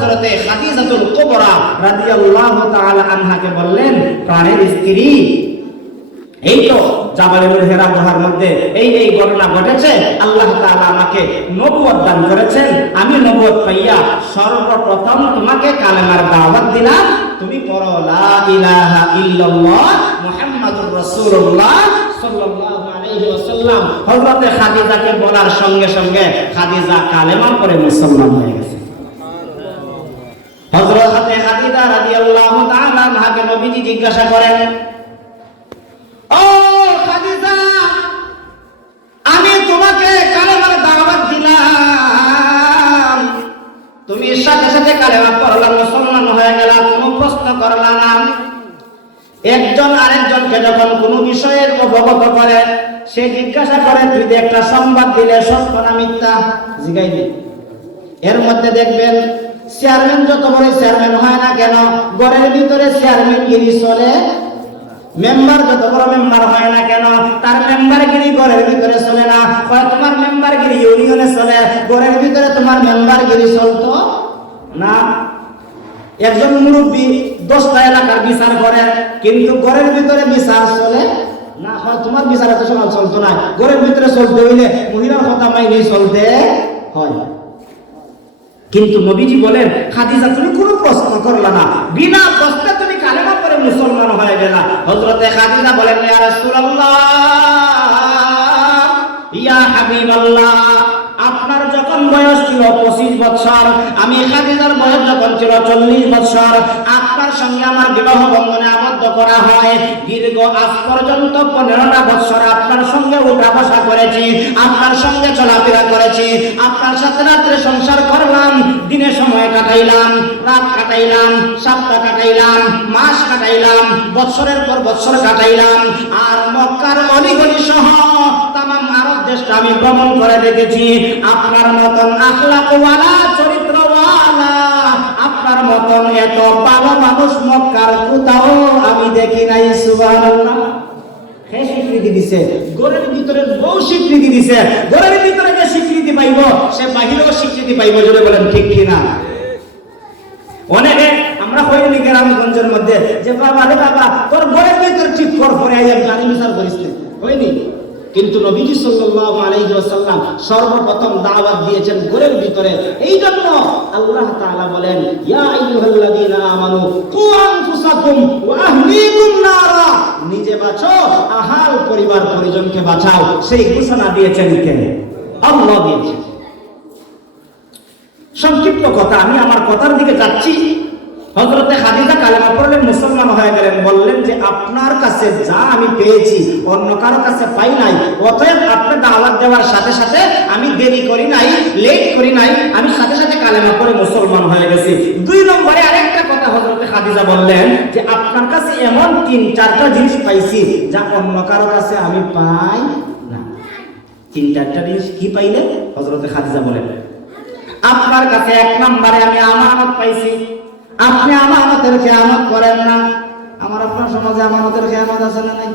হযরতে খাদিজাতুল কুবরা রাদিয়াল্লাহু তাআলা আনহাকে বললেন, প্রাণের স্ত্রী, এই তো জাবালুল হেরা গুহার মধ্যে এই ঘটনা ঘটেছে, আল্লাহ তাআলা আমাকে নবুয়ত দান করেছেন, আমি নবুয়ত পাইয়া সর্বপ্রথম তোমাকে কালেমার দাওয়াত দিলাম, তুমি পড়ো লা ইলাহা ইল্লাল্লাহ মুহাম্মাদুর রাসূলুল্লাহ সাল্লাল্লাহু আলাইহি ওয়াসাল্লাম। হযরতে খাদিজাকে বলার সঙ্গে সঙ্গে খাদিজা কালেমা পড়ে মুসলমান হয়ে গেছে। হযরতে খাদিজা রাদিয়াল্লাহু তাআলা আনহাকে নবীজি জিজ্ঞাসা করেন, ও খাদিজা, আমি তোমাকে কালেমার দাওয়াত দিলাম, তুমি সাথে সাথে কালেমা পড়লা, মুসলমান হয়ে গেলা, কোনো প্রশ্ন করলা না। একজন আরেকজনকে যখন কোনো বিষয়ে অবগত করে, সে জিজ্ঞাসা করে তুই যে একটা সংবাদ দিলে সত্য না মিথ্যা, জিগাইলি। এর মধ্যে দেখবেন চেয়ারম্যান যত বড় চেয়ারম্যান হয় না কেন, ঘরের ভিতরে চেয়ারম্যানগিরি চলে, মেম্বার যত বড় মেম্বার হয় না কেন, তার মেম্বারগিরি ঘরের ভিতরে চলে না। তোমার মেম্বারগিরি ইউনিয়নে চলে, ঘরের ভিতরে তোমার মেম্বারগিরি চলতো না। একজন মুরব্বী 10টা এলাকার বিচার করে, কিন্তু ঘরের ভিতরে বিচার চলে না। হয় তোমার বিচার এত সময় চলতো না, ঘরের ভিতরে চলতে হইলে মহিলার কথা মাইনে চলতে হয়। কিন্তু নবীজি বলেন, খাদিজা তুমি কোনো প্রশ্ন করলা না, বিনা প্রশ্নে তুমি কালেমা পড়ে মুসলমান হয়ে গেলা। হযরতে খাদিজা বলেন, ইয়া রাসূলুল্লাহ, ইয়া হাবিবাল্লাহ, আপনার যখন বয়স ছিল 25 বছর, আমি খাদিজার বয়স যখন ছিল 40 বছর, আপনার সঙ্গে আমার বিবাহ বন্ধনে আবদ্ধ করা হয়। দীর্ঘ আজ পর্যন্ত 15টা বছর আপনার সঙ্গে উঠা বসা করেছি, আপনার সঙ্গে চলাফেরা করেছি, আপনার সাথে রাত্রে সংসার করলাম, দিনে সময় কাটাইলাম, রাত কাটাইলাম, সপ্তাহ কাটাইলাম, মাস কাটাইলাম, বছরের পর বছর কাটাইলাম, আর মক্কার অলিগলি সহ তামাম আরব দেশটা আমি ভ্রমণ করে দেখেছি। আপনার মতন আখলাকওয়ালা, চরিত্রওয়ালা, আপনার মতন এত ভালো মানুষ মক্কার কোথাও আমি দেখি নাই। সুবহানাল্লাহ। হে স্বীকৃতি দিছে, ঘরের ভিতরে বউ স্বীকৃতি দিছে, ঘরের ভিতরে যে স্বীকৃতি পাইব সে বাহিরেও স্বীকৃতি পাইব। যদি বলেন ঠিক কিনা? অনেকে আমরা হইনি গ্রামগঞ্জের মধ্যে যে বাবা রে বাবা তোর ঘরের ভিতরে ঠিক কর, পরে আইয়া গালি বিচার করিস হয়নি। কিন্তু নবীজি সাল্লাল্লাহু আলাইহি ওয়াসাল্লাম সর্বপ্রথম দাওয়াত দিয়েছেন ঘরের ভিতরে। এই জন্য আল্লাহ তাআলা বলেন, ইয়া আইয়ুহাল্লাযীনা আমানু কু আনফুসাকুম ওয়া আহলিকুম নারা, নিজে বাঁচো, আহাল পরিবার পরিজনকে বাঁচাও। সেই ঘোষণা দিয়েছেন কে? আল্লাহ দিয়েছেন। সংক্ষিপ্ত কথা, আমি আমার কথার দিকে যাচ্ছি। হযরতে খাদিজা কালেমা পড়লেন, মুসলমান হয়ে গেলেন। বললেন যে আপনার কাছে যা আমি পেয়েছি অন্য কারো কাছে পাই নাই, অতএব আপনি দাওয়াত দেওয়ার সাথে সাথে আমি দেরি করি নাই, লেট করি নাই, আমি সাথে সাথে কালেমা পড়ে মুসলমান হয়ে গেছি। 2 নম্বরে আরেকটা কথা হযরতে খাদিজা বললেন যে আপনার কাছে এমন 3-4টা জিনিস পাইছি যা অন্য কারো কাছে আমি পাই না। 3-4টা জিনিস কি পাইলে? হযরতে খাদিজা বলেন, আপনার কাছে 1 নম্বরে আমি আমানত পাইছি। আপনি আমানতের খেয়ানত করেন না। আমার আপনার সমাজে আমানতের খেয়ানত আছে না নাই?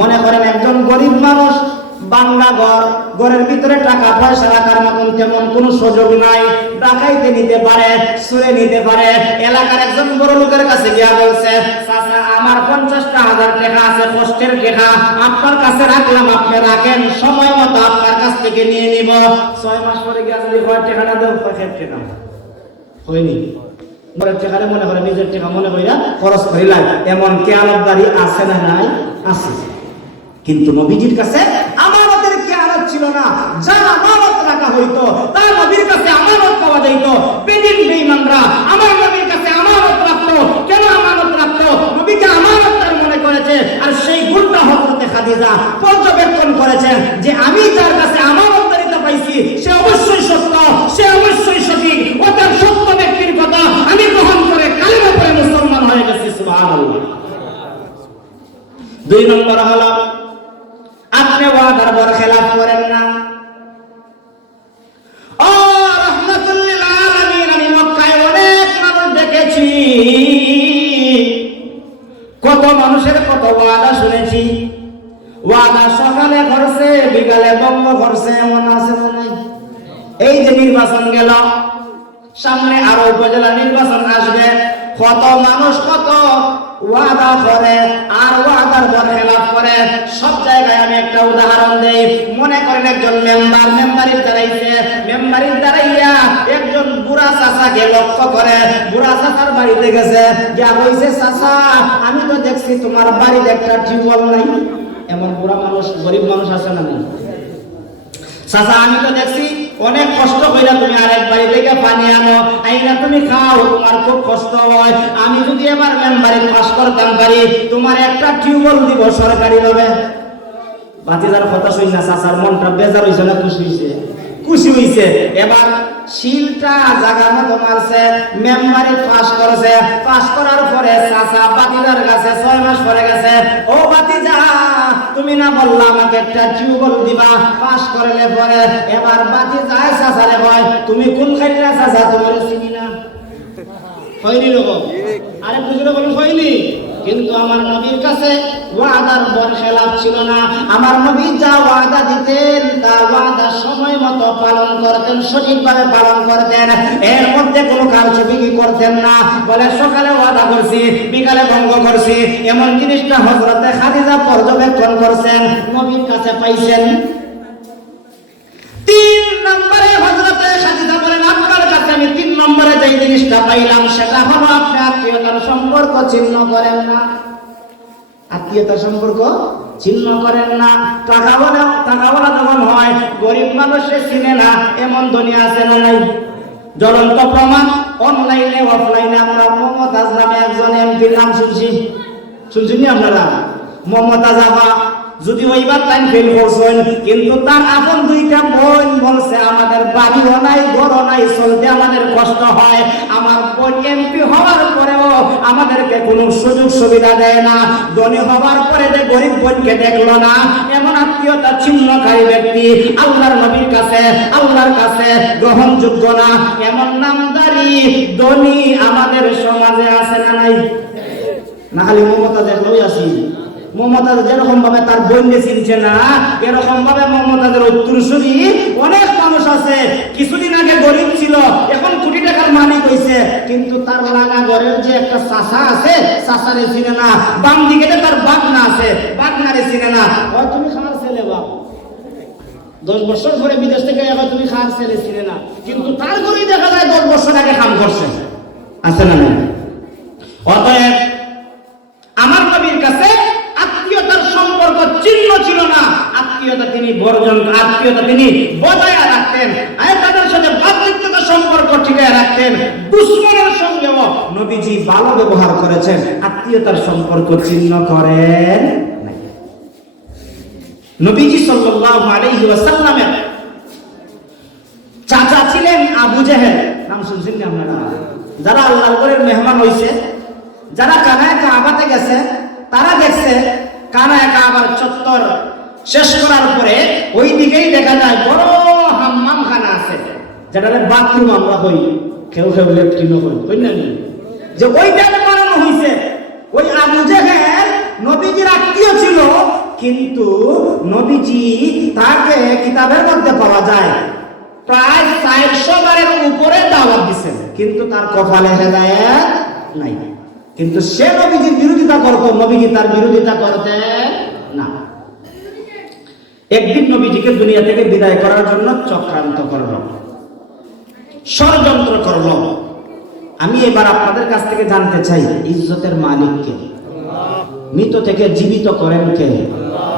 মনে করেন একজন গরিব মানুষ, বাংলা ঘর, ঘরের ভিতরে টাকা পয়সা রাখার মতন তেমন কোনো সুযোগ নাই, ডাকাইতে নিতে পারে, চুরে নিতে পারে। এলাকার একজন বড় লোকের কাছে গিয়া বলছে, চাচা আমার 50,000 টাকা আছে, কষ্টের টাকা আপনার কাছে রাখলাম, আপনি রাখেন, সময় মতো আপনার কাছ থেকে নিয়ে নিব। 6 মাস পরে গিয়া যদি টাকাটা দেব, টাকা হয়নি। মনের টাকারে মনে করে নিজের টাকা মনে করিয়া খরচ করিলাই, এমন খেয়ালতদারি আছে না নাই? আছে। কিন্তু নবীজির কাছে আমানতের খেয়ালত ছিল না। যা আমানত রাখা হইতো তা নবীর কাছে আমানত পাওয়া যাইত। বেদিন বেঈমানরা আমার নবীর কাছে আমানত রাখতো। কেন আমানত রাখতো? নবীকে আমানতদার মনে করেছে। আর সেই গুণটা হযরতে খাদিজা পর্যবেক্ষণ করেছেন যে আমি যার কাছে আমানতদারিতা পাইছি সে অবশ্যই সত্য, সে অবশ্যই সঠিক। ওটার সত্য ব্যক্তির কথা আমি গ্রহণ করে কালেমা পড়ে মুসলমান হয়ে গেছি। সুবহানাল্লাহ। 2 নম্বর হলো আপনি ওয়াদার বরখেলাফ করেন না। ও রাহমাতুল লিল আলামিন, আমি মক্কায় অনেক মানুষ দেখেছি, কত মানুষের কত ওয়াদা শুনেছি। ওয়াদা সকালে করছে, বিকালে বঙ্গ করছে, এমন আছে না নাই? এই যে নির্বাচন গেল, সামনে আরো উপজেলা নির্বাচন আসবে, কত মানুষ কত ওয়াদা করে আর ওয়াদার বরখেলাপ করে। সব জায়গায় আমি একটা উদাহরণ দেই। মনে করেন একজন মেম্বারের দাঁড়াইছে, মেম্বারের দাঁড়াইয়া একজন বুড়া চাচাকে লক্ষ্য করে, বুড়া চাচার বাড়িতে গেছে, যা বলছে, চাচা আমি তো দেখছি তোমার বাড়িতে একটা টিউবওয়েল নাই। এমন বুড়া মানুষ, গরিব মানুষ আছে না নেই? চাচা আমি তো দেখছি অনেক কষ্ট কইরা তুমি আরেক বাড়ি থেকে পানি আনো, আইনা তুমি খাও, তোমার খুব কষ্ট হয়। আমি যদি এবার মেম্বারে পাস করতাম পারি, তোমার একটা টিউবওয়েল দিব সরকারি ভাবে। বাতিজার কথা শুই না, চাচার মনটা বেজার হইছে না খুশি হইছে? খুশি হইছে। এবার শিলটা জায়গা মতো মারছে, মেম্বারে পাস করেছে। পাস করার পরে চাচা বাতিজার কাছে 6 মাস পরে গেছে, ও বাতিজা তুমি না বললা আমাকে একটা টিউবওয়েল দিবা পাস করলে পরে। এবার বাতিজা চাচারে কয়, তুমি কোন খাইলা চাচা, তোমার চিনি না। হয়নি লোক? আরে বুঝলে বলুন হয়নি। কিন্তু আমার নবীর কাছে ওয়াদার বরখেলাপ ছিল না। আমার নবী যা ওয়াদা দিতেন তা ওয়াদা সময় মতো পালন করতেন, সঠিকভাবে পালন করতেন। এর মধ্যে কোনো কারচুপি করতেন না। বলে সকালে ওয়াদা করছি, বিকালে ভঙ্গ করছি, এমন জিনিসটা হযরতে খাদিজা পর্যবেক্ষণ করছেন, নবীর কাছে পাইছেন। 3 নম্বরে হযরতে খাদিজা বলেন, আপনার কাছে আমি 3 নম্বরে যে জিনিসটা পাইলাম সেটা হলো আপনি আত্মীয়তার সম্পর্ক ছিন্ন করেন না। আত্মীয়তার সম্পর্ক ছিন্ন করেন না। টাকাওয়ালা যখন হয়, গরিব মানুষে চিনে না, এমন দুনিয়া আছে না নাই? জ্বলন্ত প্রমাণ, অনলাইনে অফলাইনে আমরা মমতাজ নামে একজন এমপির নাম শুনছেন আপনারা? মমতাজ আপা, যদি ওইবার টাইম ফেল করছেন, কিন্তু তার আপন 2টা বোন বলছে আমাদের বাড়িও নাই, ঘরও নাই, চলতে আমাদের কষ্ট হয়। আমার বোন এমপি হওয়ার পরেও আমাদেরকে কোনো সুযোগ সুবিধা দেয় না। ধনী হওয়ার পরে যে গরিব বোনকে দেখলো না, এমন আত্মীয়তা ছিন্নকারী ব্যক্তি আল্লাহর নবীর কাছে, আল্লাহর কাছে গ্রহণযোগ্য না। এমন নামদারি ধনী আমাদের সমাজে আছে না নাই? না খালি মমতা দেখলেই আসি। মমতাজ যেরকম ভাবে তার বোনকে চিনছে না, এরকম ভাবে মমতাজের উত্তরসূরি অনেক মানুষ আছে। কিছুদিন আগে গরিব ছিল, এখন কোটি টাকার মালিক হইছে, কিন্তু তার লাগা ঘরের যে একটা চাচা আছে, চাচারে চিনে না। বাম দিকে তার বাগনা আছে, বাগনারে চিনে না। ওই তুমি খাওয়ার ছেলে বাপ, 10 বছর পরে বিদেশ থেকে এবার তুমি খাওয়ার ছেলে চিনে না, কিন্তু তার ঘরেই দেখা যায় 10 বছর আগে কাম করছে। আছে না? অতএব আমার নবীর কাছে আত্মীয়তার সম্পর্ক চিহ্ন ছিল না। আত্মীয়তা তিনি বজায় রাখতেন, আর তাদের সাথে ভ্রাতৃত্বতার সম্পর্ক টিকিয়ে রাখতেন। দুশমনের সঙ্গেও নবীজি ভালো ব্যবহার করেছেন, আত্মীয়তার সম্পর্ক চিহ্ন করেন নাই। নবীজি সাল্লাল্লাহু আলাইহি ওয়াসাল্লামের চাচা ছিলেন আবু জেহেল, নাম শুনছেন না আপনারা? যারা আল্লাহর ঘরের মেহমান হইছে, যারা কানায় কাবাতে গেছে, তারা দেখছে কানায় কাবার চত্বর শেষ করার পরে ওই দিকেই দেখা যায় বড় হাম্মাম খানা আছে, যেটা বাথরুম আমরা কই, কেউ লেট্রিনও কই না, যে ওইটা বানানো হয়েছে। ওই আবু জেহেল নবীজির আত্মীয় ছিল, কিন্তু নবীজি তাকে কিতাবের মধ্যে পাওয়া যায় প্রায় 400 বারের উপরে দাওয়াত দিয়েছেন, কিন্তু তার কপালে হেদায়েত নাই। কিন্তু সে নবীজির বিরোধিতা করতো, নবীজি তার বিরোধিতা করতেন না। একদিন নবীজিকে দুনিয়া থেকে বিদায় করার জন্য চক্রান্ত করলো, ষড়যন্ত্র করলো। আমি এবার আপনাদের কাছ থেকে জানতে চাই, ইজ্জতের মালিক কে? মৃত থেকে জীবিত করেন কে?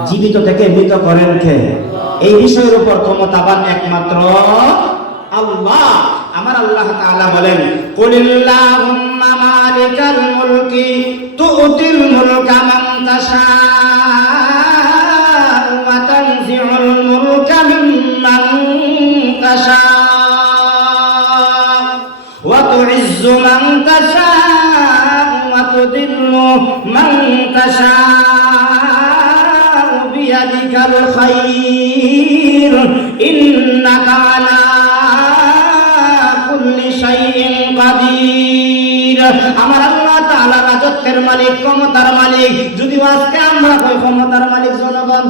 জীবিত থেকে মৃত করেন কে? এই বিষয়ের উপর ক্ষমতাবান একমাত্র আল্লাহ। আমার আল্লাহ তাআলা বলেন, কুলিল্লাহুম্মা মালিকাল মুলকি তু'তিল মুলকা মান তাশা ওয়া তানজিউল মুলকা মিম্মান তাশা ওয়া তু'ইজ্জু মান তাশা ওয়া তুযিল্লু মান তাশা বিয়াদিকাল খায়র ইন্নাকা আলা আমার আল্লাহ তাআলা রাজত্বের মালিক, ক্ষমতার মালিক। যদি আজকে আমরা কই ক্ষমতার মালিক জনগণ,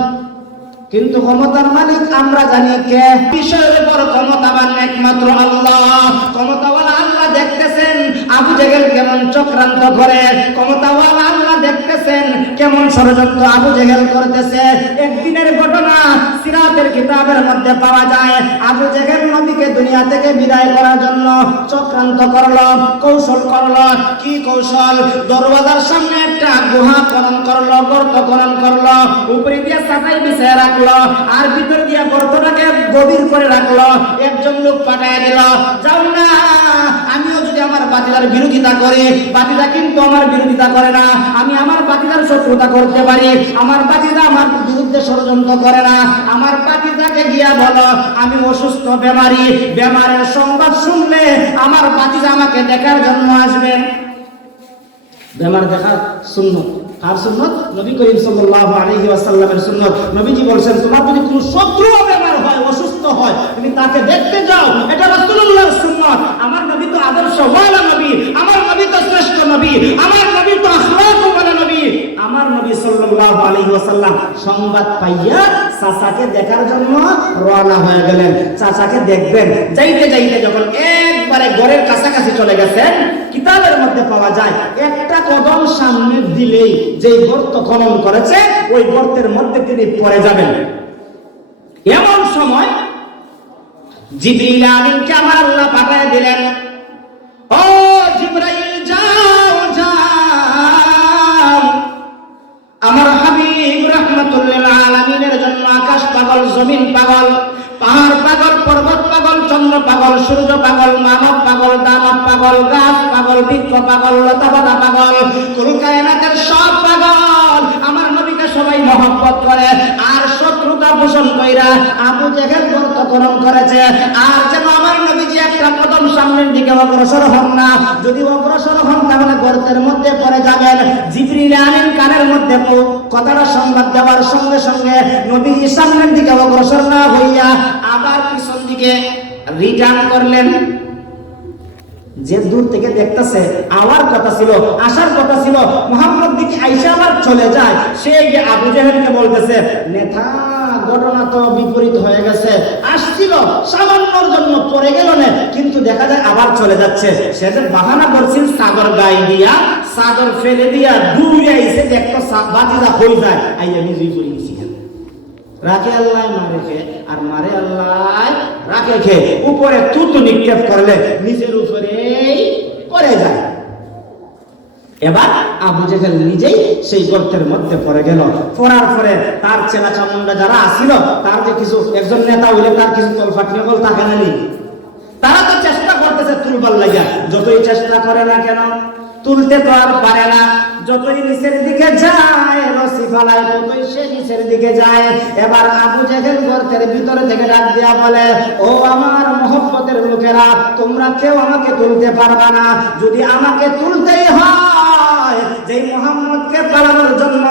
কিন্তু ক্ষমতার মালিক আমরা জানি কে? বিষয়ের উপর ক্ষমতাবান একমাত্র আল্লাহ। ক্ষমতাওয়ালা কেমন চক্রান্ত করে, ক্ষমতাওয়ালা আল্লাহ দেখতেছেন কেমন ষড়যন্ত্র আবু জেহেল করতেছে। একদিনের ঘটনা সিরাতের কিতাবের মধ্যে পাওয়া যায়, আবু জেহেল নবীকে দুনিয়া থেকে বিদায় করার জন্য চক্রান্ত করলো, কৌশল করলো। কি কৌশল? দরওয়াজার সামনে একটা গুহা খনন করলো, গর্ত খনন করলো, উপরে দিয়ে ছাতাই বিছিয়ে রাখলো, আর ভিতর দিয়ে গর্তটাকে গভীর করে রাখলো। একজন লোক পাঠায় দিল, যাও না, আমিও যদি আমার বাতিদার বিরোধিতা করি, বাতিদা কিন্তু আমার বিরোধিতা করে না, আমি আমার বাতিদার শত্রুতা করতে পারি, আমার বাতিদা আমার বিরুদ্ধে ষড়যন্ত্র করে না। আমার বাতিদাকে গিয়া বলো আমি অসুস্থ, বেমারি, বেমারের সংবাদ শুনলে আমার বাতিদা আমাকে দেখার জন্য আসবে। বেমার দেখার সুন্নত কার সুন্নত? নবী করিম সাল্লাল্লাহু আলাইহি ওয়াসাল্লামের সুন্নত। নবীজি বলেন তোমার যদি কোনো শত্রু বেমার হয়, অসুস্থ হয়, তুমি তাকে দেখতে যাও, এটা রাসূলুল্লাহর সুন্নত। আমার নবী তো আদর্শওয়ালা নবী, আমার নবী তো শ্রেষ্ঠ নবী, আমার নবী তো আখলাকওয়ালা নবী। আমার নবী সাল্লাল্লাহু আলাইহি ওয়াসাল্লাম সংবাদ পাইয়া চাচাকে দেখার জন্য রওনা হয়ে গেলেন। চাচাকে দেখবেন, যাইতে যাইতে যখন একবারে ঘরের কাছাকাছি চলে গেছেন, কিতাবের মধ্যে পাওয়া যায় একটা কদম সামনে দিলেই যে গর্ত খনন করেছে ওই গর্তের মধ্যে তিনি পড়ে যাবেন। এমন সময় জিবরিল আমিনকে আমার আল্লাহ পাঠিয়ে দিলেন, ও জিবরাইল যাও যাও, আমার হাবিব রাহমাতুল্লিল আলামিনের জন্য আকাশ পাগল, জমিন পাগল, পাহাড় পাগল, পর্বত পাগল, চন্দ্র পাগল, সূর্য পাগল, মানব পাগল, দানব পাগল, গাছ পাগল, বৃক্ষ পাগল, লতাপাতা পাগল, কুল কায়নাতের সব পাগল। আমার নবীকে সবাই মহব্বত করে, আর শত্রুতা পোষণ কইরা আবু জেহেল গর্ত খনন করেছে। আর যেন আমার নবীজি একটা কদম সামনের দিকে অগ্রসর হন না, যদি অগ্রসর হন তাহলে গর্তের মধ্যে পড়ে যাবেন। জিবরিল আমিন কানের মধ্যে কথাটা সংবাদ দেওয়ার সঙ্গে সঙ্গে নবীজি সামনের দিকে অগ্রসর না হইয়া আবার পিছন দিকে রিটার্ন করলেন। যে দূর থেকে দেখতেছে, আওয়ার কথা ছিল, আসার কথা ছিল, মুহাম্মদ দিকে আইসা আবার চলে যায়, সে গিয়ে আবু জেহেলকে বলতেছে, নেতা ঘটনা তো বিপরীত হয়ে গেছে, আসছিল সামান্যর জন্য পড়ে গেল না, কিন্তু দেখা যায় আবার চলে যাচ্ছে। সে যে বাহানা করছিল সাগর গায়ে দিয়া, সাগর ফেলে দিয়া দূরে আইসে দেখতো বাতিদা হয়ে যায়, আইয়া নিজেই পড়ে গেছি। রাখে আল্লাহ মারে খে, আর মারে আল্লাহ রাখে খে, উপরে তুতু নিক্ষেপ করলে নিজের উপরেই পড়ে যায়। এবার আবু জেহেল নিজেই সেই গর্তের মধ্যে পড়ে গেল। পড়ার পরে তার চেলা চামুন্ডা যারা আসিল, তার যে কিছু একজন নেতা হইলে তার কিছু তলফাট নিয়ে থাকে না, তারা তো চেষ্টা করতেছে তুলবার লাগিয়া, যতই চেষ্টা করে না কেন তুলতে তো আর পারে না। যতই নিচের দিকে যায় রশি ফালায়, ততই সে নিচের দিকে যায়। এবার আবু জেহেল গর্তের ভিতরে থেকে ডাক দিয়া বলে, ও আমার মহব্বতের লোকেরা, তোমরা কেউ আমাকে তুলতে পারবা না। যদি আমাকে তুলতেই হয়, যেই মুহাম্মদকে পালানোর জন্য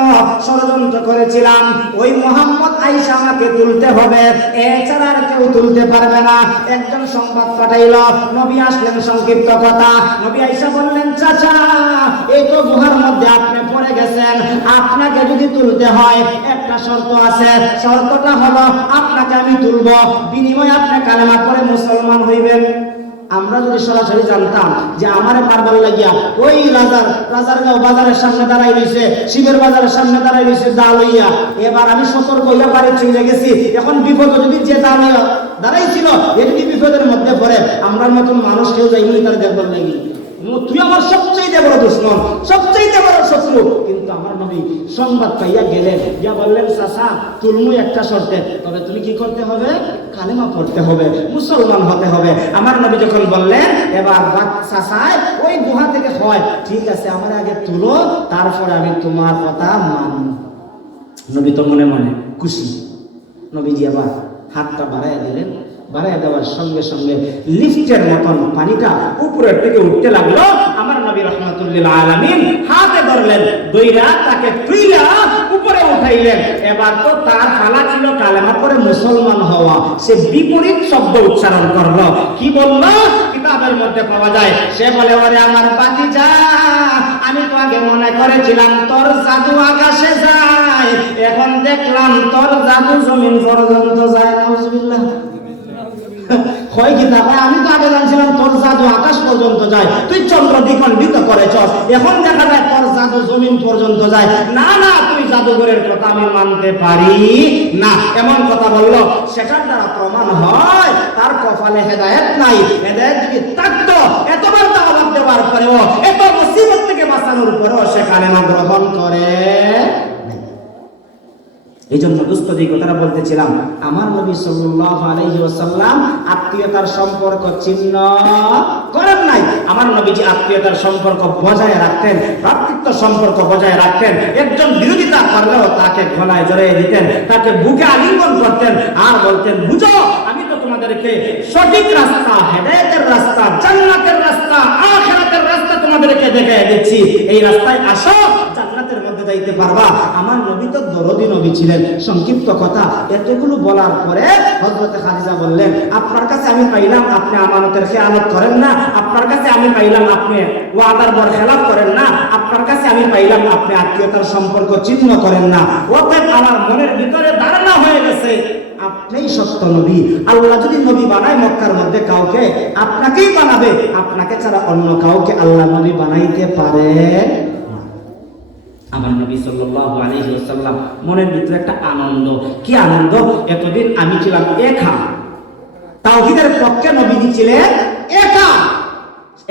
ষড়যন্ত্র করেছিলাম, ওই মুহাম্মদ আইসা আমাকে তুলতে হবে, এছাড়া আর কেউ তুলতে পারবে না। একজন সংবাদ পাঠাইল, নবী আসলেন, সংক্ষিপ্ত কথা। নবী আইসা বললেন, চাচা এই তো গুহার মধ্যে আপনি পড়ে গেছেন, আপনাকে যদি তুলতে হয় একটা শর্ত আছে, শর্তটা হলো আপনাকে আমি তুলবো, বিনিময়ে আপনি কালেমা পড়ে মুসলমান হইবেন। আমরা যদি সরাসরি জানতাম যে আমারে মারবার লাগিয়া ওই রাজারগাঁও বাজারের সামনে দাঁড়াই রয়েছে, শিবের বাজারের সামনে দাঁড়াই রয়েছে দা লইয়া, এবার আমি সতর্ক হইয়া বাড়ি চলে গেছি, এখন বিপদ যদি যে দা লইয়া দাঁড়াইছিল এ যদি বিপদের মধ্যে পড়ে, আমরার মতন মানুষ কেউ যাইনি তার দেখবার লাগি, তুই আমার সবচেয়ে বড় দুশমন, সবচেয়ে বড় শত্রু। কিন্তু আমার নবী সংবাদ পাইয়া গেলেন, যা বললেন, চাচা তুলমু একটা শর্তে, তবে তুমি কি করতে হবে? কালেমা পড়তে হবে, মুসলমান হতে হবে। আমার নবী যখন বললেন, এবার চাচায় ওই গুহা থেকে হয়, ঠিক আছে আমার আগে তুলো, তারপরে আমি তোমার কথা মানব। নবী তো মনে মনে খুশি। নবীজি আবার হাতটা বাড়াইয়া দিলেন, বাড়াইয়া দেওয়ার সঙ্গে সঙ্গে লিফটের মতন পানিটা উপরের দিকে উঠতে লাগলো। আমার নবী রাহমাতুল্লিল আলামিন হাতে ধরলেন, দইরা তাকে তুইলা উপরে উঠাইলেন। এবার তো তার হালা ছিল কালেমা পড়ে মুসলমান হওয়া, সে বিপরীত শব্দ উচ্চারণ করলো। কি বললো? কিতাবের মধ্যে পাওয়া যায়, সে বলে, ওরে আমার ভাতিজা, আমি তো আগে মনে করেছিলাম তোর জাদু আকাশে যায়, এখন দেখলাম তোর জাদু জমিন পর্যন্ত যায়। নাউজুবিল্লাহ। হয় কি তা? আমি তো আগে জানছিলাম তোর জাদু আকাশ পর্যন্ত পর্যন্ত যায়, তুই চন্দ্র দ্বিখণ্ডিত করেছস, এখন দেখা যায় তোর জাদু জমিন পর্যন্ত যায়। না না, তুই জাদুঘরের কথা আমি মানতে পারি না, এমন কথা বললো। সেটার দ্বারা প্রমাণ হয় তার কপালে হেদায়েত নাই। হেদায়েত যদি থাকতো, এতবার দাওয়াত দেওয়ার পরেও, এত মুসিবত থেকে বাঁচানোর পরেও সে কালেমা গ্রহণ করে। এই জন্য দুস্থ যে কথাটা বলতেছিলাম, আমার নবী সাল্লাল্লাহু আলাইহি ওয়াসাল্লাম আত্মীয়তার সম্পর্ক ছিন্ন করেন নাই। আমার নবীজি আত্মীয়তার সম্পর্ক বজায় রাখতেন, ভ্রাতৃত্ব সম্পর্ক বজায় রাখতেন। একজন বিরোধিতা করলেও তাকে গলায় জড়িয়ে দিতেন, তাকে বুকে আলিঙ্গন করতেন আর বলতেন, বুঝো আমি তো তোমাদেরকে সঠিক রাস্তা, হেদায়েতের রাস্তা, জান্নাতের রাস্তা, আখিরাতের রাস্তা তোমাদেরকে দেখিয়ে দিচ্ছি, এই রাস্তায় আসো, জান্নাতের মধ্যে যাইতে পারবা। আমার নবী তো দরদি নবী ছিলেন। সংক্ষিপ্ত কথা এতগুলো বলার পরে হযরত খাদিজা বললেন, আপনার কাছে আমি পাইলাম আপনি আমানতের খেয়ানত করেন না, আপনার কাছে আমি পাইলাম আপনি ওয়াদার বরখেলাপ করেন না, আপনার কাছে আমি পাইলাম আপনি আত্মীয়তার সম্পর্ক ছিন্ন করেন না। অতএব আমার মনের ভিতরে ধারণা হয়ে গেছে আপনিই সত্য নবী। আল্লাহ যদি নবী বানায় মক্কার মধ্যে কাউকে, আপনাকেই বানাবে, আপনাকে ছাড়া অন্য কাউকে আল্লাহ নবী বানাইতে পারে। আমার নবী সাল্লাল্লাহু আলাইহি ওয়াসাল্লাম মনের ভিতরে একটা আনন্দ, কি আনন্দ, এতদিন আমি ছিলাম একা, তাওহীদের পক্ষে নবীজি ছিলেন একা,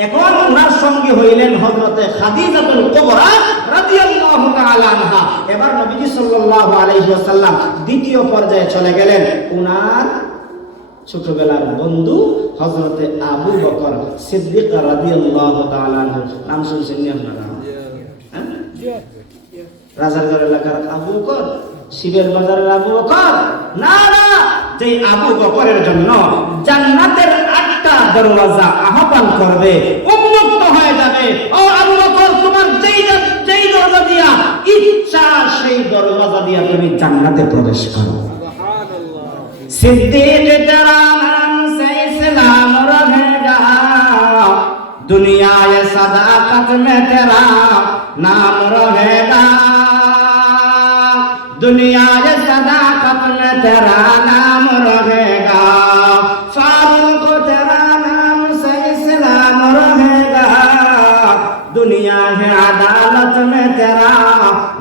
এখন ওনার সঙ্গে হইলেন হযরতে খাদিজাতুল কুবরা রাদিয়াল্লাহু তাআলা আনহা। এবার নবীজি সাল্লাল্লাহু আলাইহি ওয়াসাল্লাম দ্বিতীয় পর্যায়ে চলে গেলেন। ওনার ছোটবেলার বন্ধু হযরতে আবু বকর সিদ্দিক রাদিয়াল্লাহু তাআলা আনহু, নাম শুনছেন নি আপনারা? রাজারগড় এলাকার আবু বকর, শিবের বাজারের আবু বকর না না, যে আবু বকরের জন্য জান্নাতের 8টা দরওয়াজা আহ্বান করবে, উন্মুক্ত হয়ে যাবে। ও আবু বকর, তোমার যেই দরজা দিয়া ইচ্ছা সেই দরওয়াজা দিয়া তুমি জান্নাতে প্রবেশ করো। সুবহানাল্লাহ। সিদ্দিক তেরা নাম সে ইসলাম রহেগা, दुनिया ये सदाकत में तेरा नाम रहेगा, दुनिया ये सदाकत में तेरा नाम रहेगा, फारूक तेरा नाम से इस्लाम रहेगा, दुनिया है अदालत में तेरा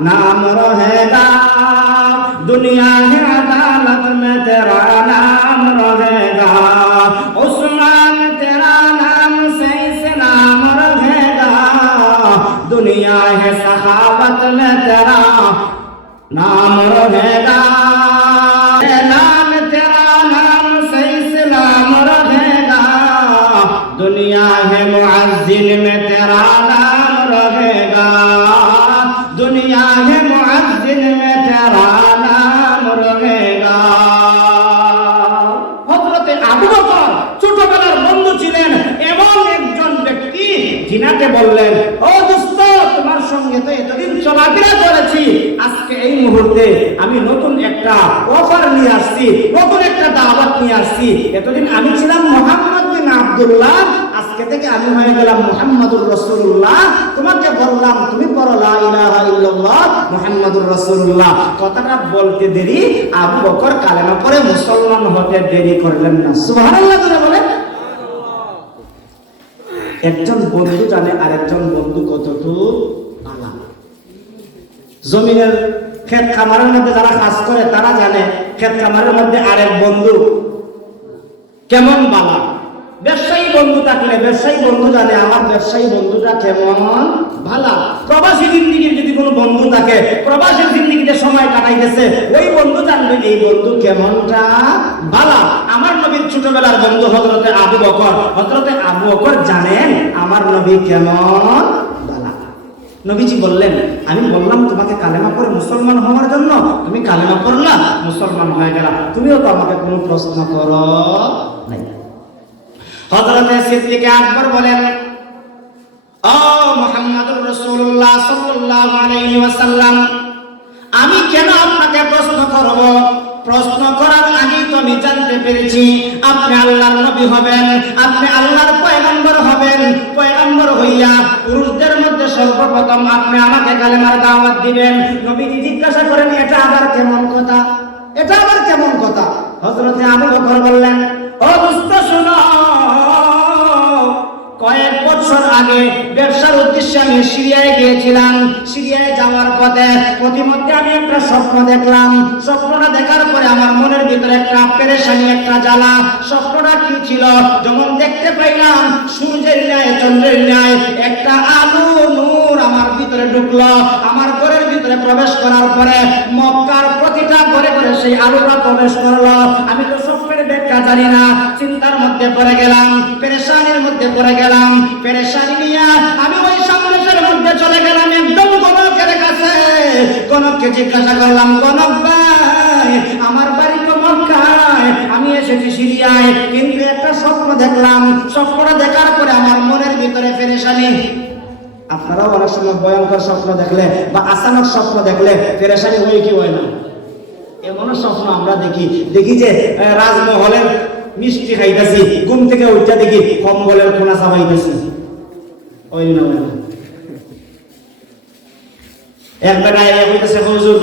नाम रहेगा, दुनिया है अदालत में तेरा नाम रहेगा, उस्मान तेरा नाम से इस्लाम रहेगा, दुनिया है सखावत में तेरा नाम रहेगा, नाम तेरा नाम से इस्लाम रहेगा, दुनिया है मुअज्जिन में तेरा नाम रहेगा, दुनिया है मुअज्जिन में तेरा नाम रहेगा। হযরতে আবু বকর ছোটবেলার বন্ধু ছিলেন এমন একজন ব্যক্তি যিনাকে বললেন, ও দোস্ত, তোমার সঙ্গে তো এতদিন চলাফেরা করেছি, আজকে এই মুহূর্তে আমি নতুন একটা অফার নিয়ে আসছি, নতুন একটা দাওয়াত নিয়ে আসছি। এতদিন আমি ছিলাম মুহাম্মদ বিন আব্দুল্লাহ, আজকে থেকে আমি হয়ে গেলাম মুহাম্মাদুর রাসূলুল্লাহ। তোমাকে বললাম তুমি পড়ো লা ইলাহা ইল্লাল্লাহ মুহাম্মাদুর রাসূলুল্লাহ। কথাটা বলতে দেরি, আবু বকর কালেমা পড়ে মুসলমান হতে দেরি করলেন না। সুবহানাল্লাহ করে বলেন। একজন বন্ধু জানে আরেকজন বন্ধু কতটুকু ভালো। জমিনের ক্ষেত খামারের মধ্যে যারা কাজ করে তারা জানে ক্ষেত খামারের মধ্যে আরেক বন্ধু কেমন বালা। ব্যবসায়ী বন্ধু থাকলে ব্যবসায়ী বন্ধু জানে আমার ব্যবসায়ী বন্ধুটা কেমন ভালা। প্রবাসী জিন্দিগির যদি কোনো বন্ধু থাকে, প্রবাসী জিন্দিগিতে সময় কাটাইতেছে, ওই বন্ধু জানবে এই বন্ধু কেমনটা ভালা। আমার নবীর ছোটবেলার বন্ধু হযরতে আবু বকর, হযরতে আবু বকর জানেন আমার নবী কেমন ভালা। নবীজি বললেন, আমি বললাম তোমাকে কালেমা পড়ে মুসলমান হওয়ার জন্য, তুমি কালেমা পড়লা, মুসলমান হয়ে গেলা, তুমিও তো আমাকে কোনো প্রশ্ন করো নাই। হযরতে সিদ্দিক আকবর বলেন, ও মুহাম্মদুর রাসূলুল্লাহ সাল্লাল্লাহু আলাইহি ওয়াসাল্লাম, আমি কেন আপনাকে প্রশ্ন করব? প্রশ্ন করার আগেই তো আমি জানতে পেরেছি আপনি আল্লাহর নবী হবেন, আপনি আল্লাহর পয়গম্বর হবেন। পয়গম্বর হইয়া পুরুষদের মধ্যে সর্বপ্রথম আপনি আমাকে কালেমার দাওয়াত দিবেন। নবীজি জিজ্ঞাসা করেন, এটা আবার কেমন কথা? এটা আবার কেমন কথা? হযরতে আবু বকর বললেন, ও দোস্ত শোনো, কয়েক বছর আগে ব্যবসার উদ্দেশ্যে আমি সিরিয়ায় গিয়েছিলাম। সিরিয়ায় যাওয়ার পথে প্রতিমধ্যে আমি একটা স্বপ্ন দেখলাম। স্বপ্নটা দেখার পরে আমার মনের ভিতরে একটা পেরেশানি, একটা জ্বালা। স্বপ্নটা কি ছিল? যেমন দেখতে পাইলাম সূর্যের ন্যায়, চন্দ্রের ন্যায় একটা আলো নূর আমার ভিতরে ঢুকলো। আমার ঘরের ভিতরে প্রবেশ করার পরে মক্কার প্রতিটা ঘরে ঘরে সেই আলোটা প্রবেশ করলো। আমি তো স্বপ্নের ব্যাখ্যা জানি না, চিন্তার মধ্যে পড়ে গেলাম, পেরেশানির মধ্যে পড়ে গেলাম। পেরেশানি নিয়ে আমি ওই সমাবেশের মধ্যে চলে গেলাম একদম গণকের কাছে। গণককে জিজ্ঞাসা করলাম, গণক ভাই, আমার বাড়ি তো মক্কায়, আমি এসেছি সিরিয়ায়, কিন্তু একটা স্বপ্ন দেখলাম। স্বপ্নটা দেখার পরে আমার মনের ভিতরে পেরেশানি। আপনারাও অনেক সময় ভয়ঙ্কর স্বপ্ন দেখলে বা আচানক স্বপ্ন দেখলে পেরেশানি হয় কি হয় না? এমন স্বপ্ন আমরা দেখি যে রাজমহলের মিষ্টি খাইতেছি, ঘুম থেকে উঠতে দেখি কম্বলের কোনা চাবাইতেছি। ওই না এক বেলায় হইতেছে, হুজুর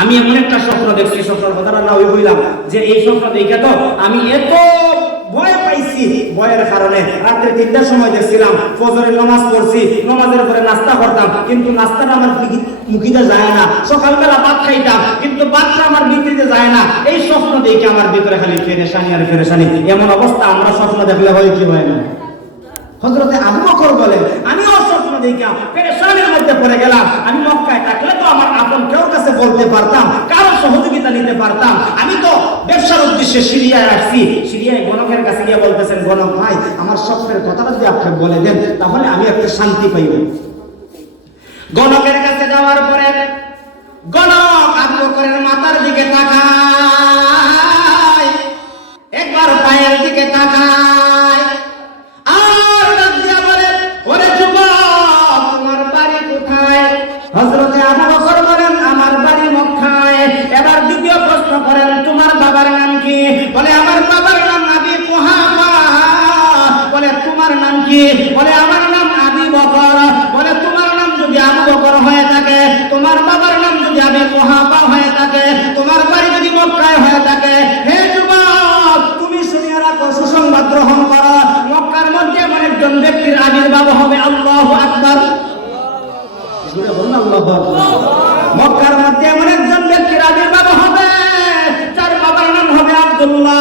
আমি এমন একটা স্বপ্ন দেখছি, স্বপ্নের কথাটা না ওই হইলাম যে এই স্বপ্ন দেখে তো আমি এত ভয় পাইছি। ভয়ের কারণে রাত্রে 3টার সময় দেখছিলাম, ফজরের নামাজ পড়ছি, নামাজের পরে নাস্তা করতাম, কিন্তু নাস্তাটা আমার মুখিতে যায় না। সকালবেলা ভাত খাইতাম, কিন্তু ভাতটা আমার ভিতরে যায় না। এই স্বপ্ন দেখে আমার ভিতরে খালি পেরেশানি আর পেরেশানি। এমন অবস্থা আমরা স্বপ্ন দেখলে হয় কি হয় না? হযরতে আবু বকর বলেন, আমিও স্বপ্ন দেখা পেরেশানির মধ্যে পড়ে গেলাম। আমি মক্কায় থাকলে তো আমার আপন কেউ কাছে বলতে পারতাম, কারো সহযোগিতা নিতে পারতাম। আমি তো ব্যবসার উদ্দেশ্যে সিরিয়ায় আসছি। সিরিয়ায় গণকের কাছে গিয়ে বলতেছেন, গণক ভাই, আমার স্বপ্নের কথাটা যদি আপনি বলে দেন তাহলে আমি একটু শান্তি পাইব। গণকের কাছে যাওয়ার পরে গণক আবু বকরের মাথার দিকে তাকায়, একবার পায়ের দিকে তাকায়, আর ডাক দিয়া বলে, ওরে যুবক, তোমার বাড়ি কোথায়? হযরতে আবু বকর বলেন, আমার বাড়ি মক্কায়। এবার দ্বিতীয় প্রশ্ন করেন, তোমার বাবার নাম কি? বলে, আমার বাবার নাম আবি কুহাফা। বলে, তোমার নাম কি? বলে, আমার নাম আবি বকর। বলে, তোমার নাম যদি আবু বকর হয়ে থাকে, তোমার বাবার নাম যদি আবি কুহাফা হয়ে থাকে, তোমার বাড়ি যদি মক্কায় হয়ে থাকে, হে যুবক, তুমি শুনিয়া রাখো, সুসংবাদ গ্রহণ করো, মক্কার মধ্যে এমন একজন ব্যক্তির আবির্ভাব হবে। আল্লাহু আকবার। জোরে বলুন আল্লাহু আকবার। মক্কার মধ্যে এমন একজন ব্যক্তির আবির্ভাব হবে যার বাবার নাম হবে আব্দুল্লাহ,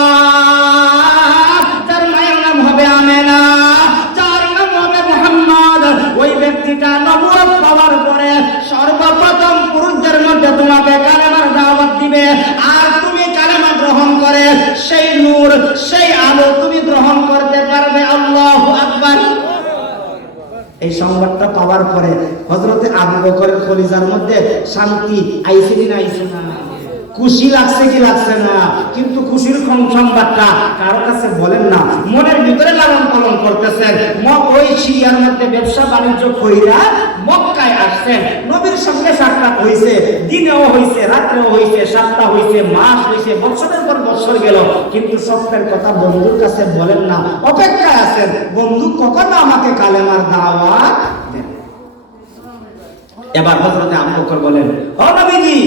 যার মায়ের নাম হবে আমেনা, যার নাম হবে মুহাম্মদ। ওই ব্যক্তিটা নবুয়ত পাওয়ার পরে সর্বপ্রথম পুরুষদের মধ্যে তোমাকে কালেমার দাওয়াত দিবে, আর তুমি কালেমা গ্রহণ করে সেই নূর, সেই আলো তুমি গ্রহণ করতে পারবে। আল্লাহু আকবার। এই সংবাদটা পাওয়ার পরে হযরতে আবু বকরের কলিজার মধ্যে শান্তি আইছে কি না আইছে না? খুশি লাগছে কি লাগছে না? কিন্তু খুশির সংবাদটা কারো কাছে বলেন না, মনের ভিতরে লালন পালন করতেছেন। ওই সিরিয়ার মধ্যে ব্যবসা বাণিজ্য কইরা মক্কায় আসছেন, নবীর সঙ্গে সাক্ষাৎ হইছে, দিনেও হইছে, রাত্রেও হইছে, সপ্তাহ হইছে, মাস হইছে, বছরের পর বছর গেল, কিন্তু স্বপ্নের কথা বন্ধুর কাছে বলেন না, অপেক্ষায় আছেন বন্ধু কখন আমাকে কালেমার দাওয়াত দেন। এবার হযরতে আবু বকর বলেন, ও নবীজি,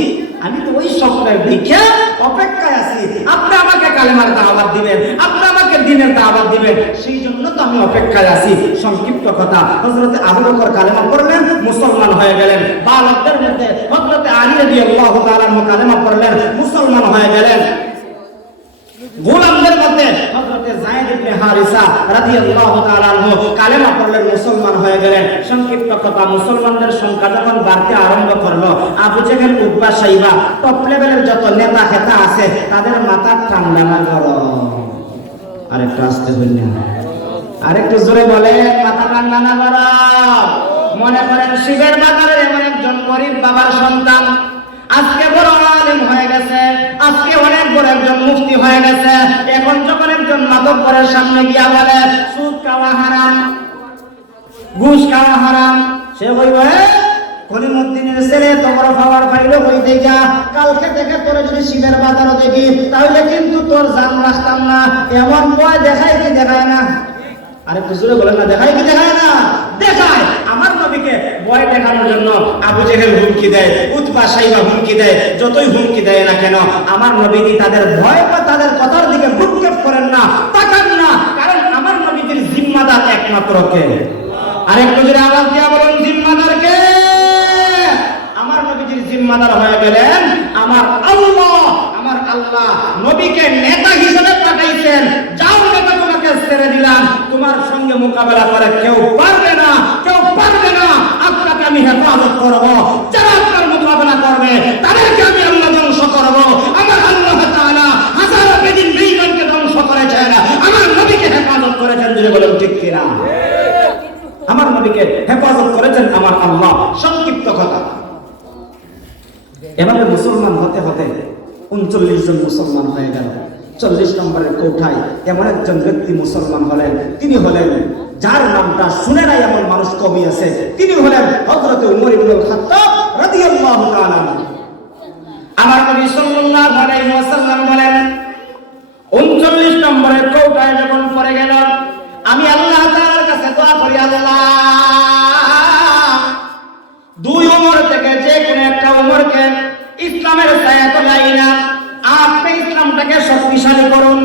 আমি তো ওই স্বপ্নের দেখে অপেক্ষায় আছি, আপনি আমাকে কালেমার দাওয়াত দিবেন, আপনি আমাকে দ্বীনের দাওয়াত দিবেন, সেই জন্য তো আমি অপেক্ষায় আছি। সংক্ষিপ্ত কথা, হযরতে আবু বকর কালেমা পড়লেন, মুসলমান হয়ে গেলেন। বালকদের মধ্যে হযরতে আলী রাদিয়াল্লাহু তাআলা কালেমা পড়লেন, মুসলমান হয়ে গেলেন। গোলামদের মধ্যে হযরতে যায়েদ ইবনে হারিসা রাদিয়াল্লাহু তাআলা আনহু কালেমা পড়লেন, মুসলমান হয়ে গেলেন। সংক্ষিপ্ত কথা, মুসলমানদের সংখ্যা যখন বাড়তে আরম্ভ করলো, আবু জেহেল, উতবা, শাইবা, টপ লেভেলের যত নেতা খেতা আছে তাদের মাথা ঠান্ডা না গরম? আরেকটু আসতে বললেন, আরেকটু জোরে বলেন, মাথা ঠান্ডা না গরম? মনে করেন শিবের বাজারের এমন একজন গরিব বাবার সন্তান আজকে বড় আলেম হয়ে গেছে, আজকে অনেক বড় একজন মুফতি হয়ে গেছে। এখন যখন একজন মাতব্বরের সামনে গিয়া বলে সুদ খাওয়া হারাম, ঘুষ খাওয়া হারাম, সে বলবে, কলিমুদ্দিনের ছেলে তোমার পাওয়ার পাইলো হই দেখা, কালকে থেকে তোরে যদি শিবের বাজারও দেখি তাহলে কিন্তু তোর জান রাখতাম না। এমন ভয় দেখায় কি দেখায় না? আরে হুজুরে বলেন না, দেখায় কি দেখায় না? দেখায়। আমার নবীকে ভয় দেখানোর জন্য আবু জেহেল হুমকি দেয়, উতবা, শাইবা হুমকি দেয়, যতই হুমকি দেয় না কেন আমার নবী তাদের ভয় বা তাদের কথার দিকে ভ্রুক্ষেপ করেন না, তাকান না, কারণ আমার নবীর জিম্মা জিম্মাদার একমাত্র কে? আরেকটু যদি আওয়াজ দিয়া বলুন জিম্মাদার কে? আমার নবীজির জিম্মাদার হয়ে গেলেন আমার আল্লাহ। আমার আল্লাহ নবীকে নেতা হিসেবে পাঠাইছেন, যাও নেতা, তোমাকে ছেড়ে দিলাম, তোমার সঙ্গে মোকাবেলা করে কেউ পারবে না, কেউ পারবে না। আপনাকে আমি হেফাজত করব, যারা আপনার মোকাবেলা করবে তাদেরকে আমি আল্লাহ ধ্বংস করব। আমার আল্লাহ তাআলা হাজারো বেদিন বেঈমানকে ধ্বংস করেছেন, আমার নবীকে হেফাজত করেছেন। যদি বলেন ঠিক কিনা? আমার নবীকে হেফাজত করেছেন আমার আল্লাহ। সংক্ষিপ্ত কথা, এভাবে মুসলমান হতে হতে 39 জন মুসলমান হয়ে গেল। 40 নম্বরের কোঠায় এমন একজন ব্যক্তি মুসলমান হলেন, তিনি হলেন, যার নামটা শুনে নাই এমন মানুষ কমই আছে, তিনি হলেন হযরত উমর ইবনুল খাত্তাব রাদিয়াল্লাহু তাআলা। আমার নবী সাল্লাল্লাহু আলাইহি ওয়াসাল্লাম বলেন, 39 নম্বরের কোঠায় যখন পড়ে গেল, আমি আল্লাহ তাআলার কাছে দোয়া করি, আল্লাহ দুই উমর থেকে যে কোনো একটা উমরকে ইসলামের ছায়াতলায় না, আপনি ইসলামটাকে শক্তিশালী করুন,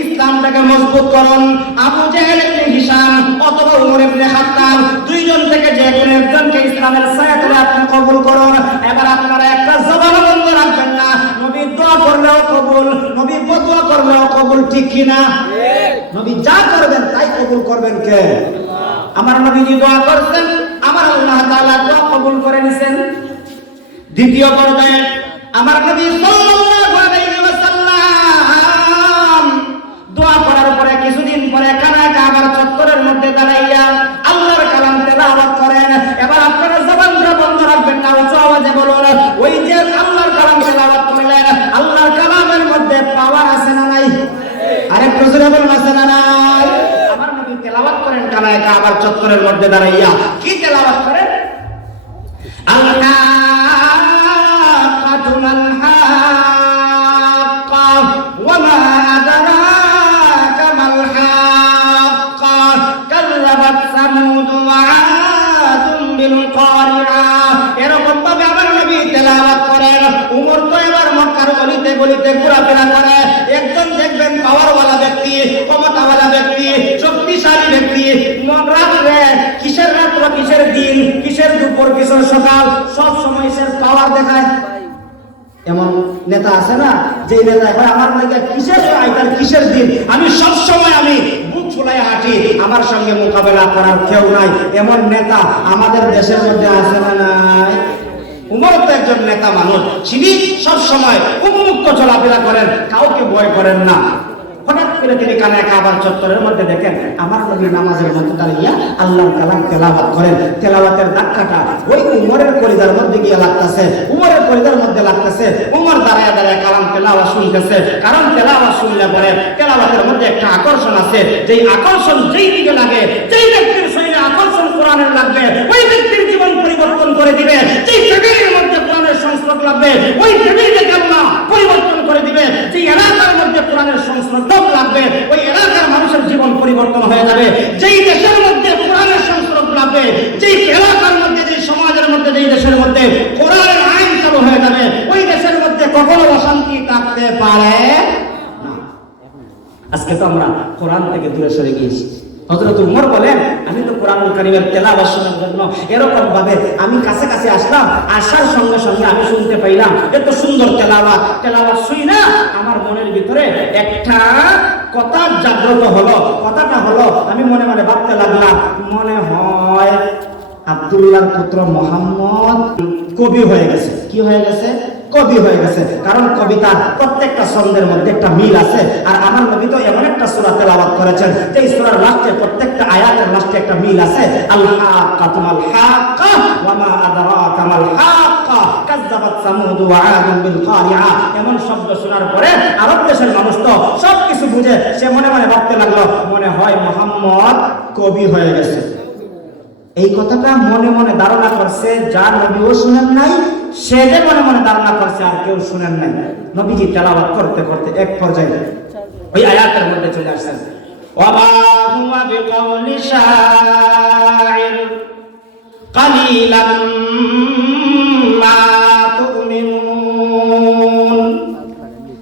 ইসলামটাকে মজবুত করুন। আবু জেহেল ইবনে হিশাম অথবা উমর ইবনে খাত্তাব, দুইজন থেকে যে কোনো একজনকে ইসলামের ছায়াতলায় আপনি কবুল করুন। এবার আপনারা একটা জবান বন্ধ রাখবেন না, নবী দোয়া করলেও কবুল, নবী বদুয়া করলেও কবুল, ঠিক কিনা? নবী যা করবেন তাই কবুল করবেন কে? আমার নবীজি দোয়া করছেন, আমার আল্লাহ তাআলা দোয়া কবুল করে নিছেন। দ্বিতীয় পর্যায়ে আমার নবী সাল্লাল্লাহু আলাইহি ওয়াসাল্লাম দোয়া করার পরে কিছুদিন পরে কানায় কাবার চত্বরের মধ্যে দাঁড়াইয়া আল্লাহর কালাম তেলাওয়াত করেন। এবার আপনারা জবানটা বন্ধ রাখবেন না, উচ্চ আওয়াজে বলুন, ওই যে আল্লাহর কালাম তেলাওয়াত করলেন, আল্লাহর কালামের মধ্যে পাওয়ার আছে না নাই? আরেকটু জোরে বলুন, আছে না নাই? আমার নবী তেলাওয়াত করেন কানায় কাবার চত্বরের মধ্যে দাঁড়াইয়া। কি তেলাওয়াত করেন? এরকম ভাবে আমার নবী তেলাওয়াত করেন। উমর তো এবার মক্কার গলিতে গলিতে ঘোরাফেরা করে। একজন দেখবেন পাওয়ারওয়ালা ব্যক্তি, ক্ষমতাওয়ালা ব্যক্তি, শক্তিশালী ব্যক্তি, রাত্রে কিসের রাত্র, কিসের দিন, কিসের দুপুর, কিসের সকাল, সব সময় সে পাওয়ার দেখায়। এমন নেতা আছে না, যে নেতা হয় আমার লাগে কিসের আইতার, কিসের দিন, আমি সব সময় আমি বুক ফুলাই হাঁটি, আমার সঙ্গে মোকাবেলা করার কেউ নাই। এমন নেতা আমাদের দেশের মধ্যে আছে না নাই? উমর তো একজন নেতা মানুষ, তিনি সব সময় উন্মুক্ত চলাফেরা করেন, কাউকে ভয় করেন না। হঠাৎ করে তিনি কানায় কাবার চত্বরের মধ্যে দেখেন আমার নবী নামাজের মধ্যে দাঁড়িয়ে আল্লাহর কালাম তেলাওয়াত করেন। তেলাওয়াতের ধাক্কাটা ওই উমরের কলিজার মধ্যে গিয়ে লাগতেছে, উমরের কলিজার মধ্যে লাগতেছে। উমর দাঁড়ায় দাঁড়ায় কালাম তেলাওয়াত শুনতেছে, কারণ তেলাওয়াত শুনলে পরে তেলাওয়াতের মধ্যে একটা আকর্ষণ আছে, যেই আকর্ষণ যেই দিকে লাগে, যেই ব্যক্তির শরীরে আকর্ষণ কোরআনের লাগবে, ওই ব্যক্তির জীবন পরিবর্তন করে দিবে। যেই ফ্যামিলির মধ্যে কোরআনের সংস্রব লাগবে, ওই ফ্যামিলিকে আল্লাহ পরিবর্তন করে দিবে। যেই এলাকার মধ্যে কোরআনের সংস্রব লাগবে, ওই এলাকার মানুষের জীবন পরিবর্তন হয়ে যাবে। যেই দেশের মধ্যে কোরআনের সংস্রব লাগবে, যেই এলাকার মধ্যে, যেই সমাজের মধ্যে, যেই দেশের মধ্যে কোরআনের আইন চালু হয়ে যাবে, ওই দেশের মধ্যে কখনো অশান্তি থাকতে পারে না। আজকে তো আমরা কোরআন থেকে দূরে সরে গিয়েছি। হযরত উমর বলেন, আমি তো কোরআনুল কারীমের তেলাওয়াত শোনার জন্য এরকম ভাবে আমি কাছে কাছে আসলাম, আসার সঙ্গে সঙ্গে আমি শুনতে পাইলাম এত সুন্দর তেলাওয়াত। তেলাওয়াত শুই না, আমার মনের ভিতরে একটা কথা জাগ্রত হলো। কথাটা হলো, আমি মনে মনে ভাবতে লাগলাম, মনে হয় আব্দুল্লাহর পুত্র মুহাম্মদ কবি হয়ে গেছে। কি হয়ে গেছে? কবি হয়ে গেছে। কারণ কবিতার প্রত্যেকটা ছন্দের মধ্যে একটা মিল আছে। আর আমার নবী তো এমন একটা সূরা তেলাওয়াত করেছেন, এই সূরার লাস্টে প্রত্যেকটা আয়াতের লাস্টে একটা মিল আছে। আল হাক্কাতুল হাক্কা ওয়া মা আদরাকা মাল হাক্কা কাযাবাত সামুদ ওয়া আদুম বিল কারিআ। এমন শব্দ শোনার পরে আরব দেশের মানুষ তো সবকিছু বুঝে, সে মনে মনে ভাবতে লাগলো, মনে হয় মুহাম্মদ কবি হয়ে গেছে। এই কথাটা মনে মনে ধারণা করছে, যার নবীও শুনেন নাই, সে যে মনে মনে ধারণা করছে আর কেউ শুনেন নাই। নবীজি তেলাওয়াত করতে করতে এক পর্যায়ে ওই আয়াতের মধ্যে চলে আসছেন, ওয়ামা হুয়া বিকাউলি শাইর কালিলাম মা তুমিনুন।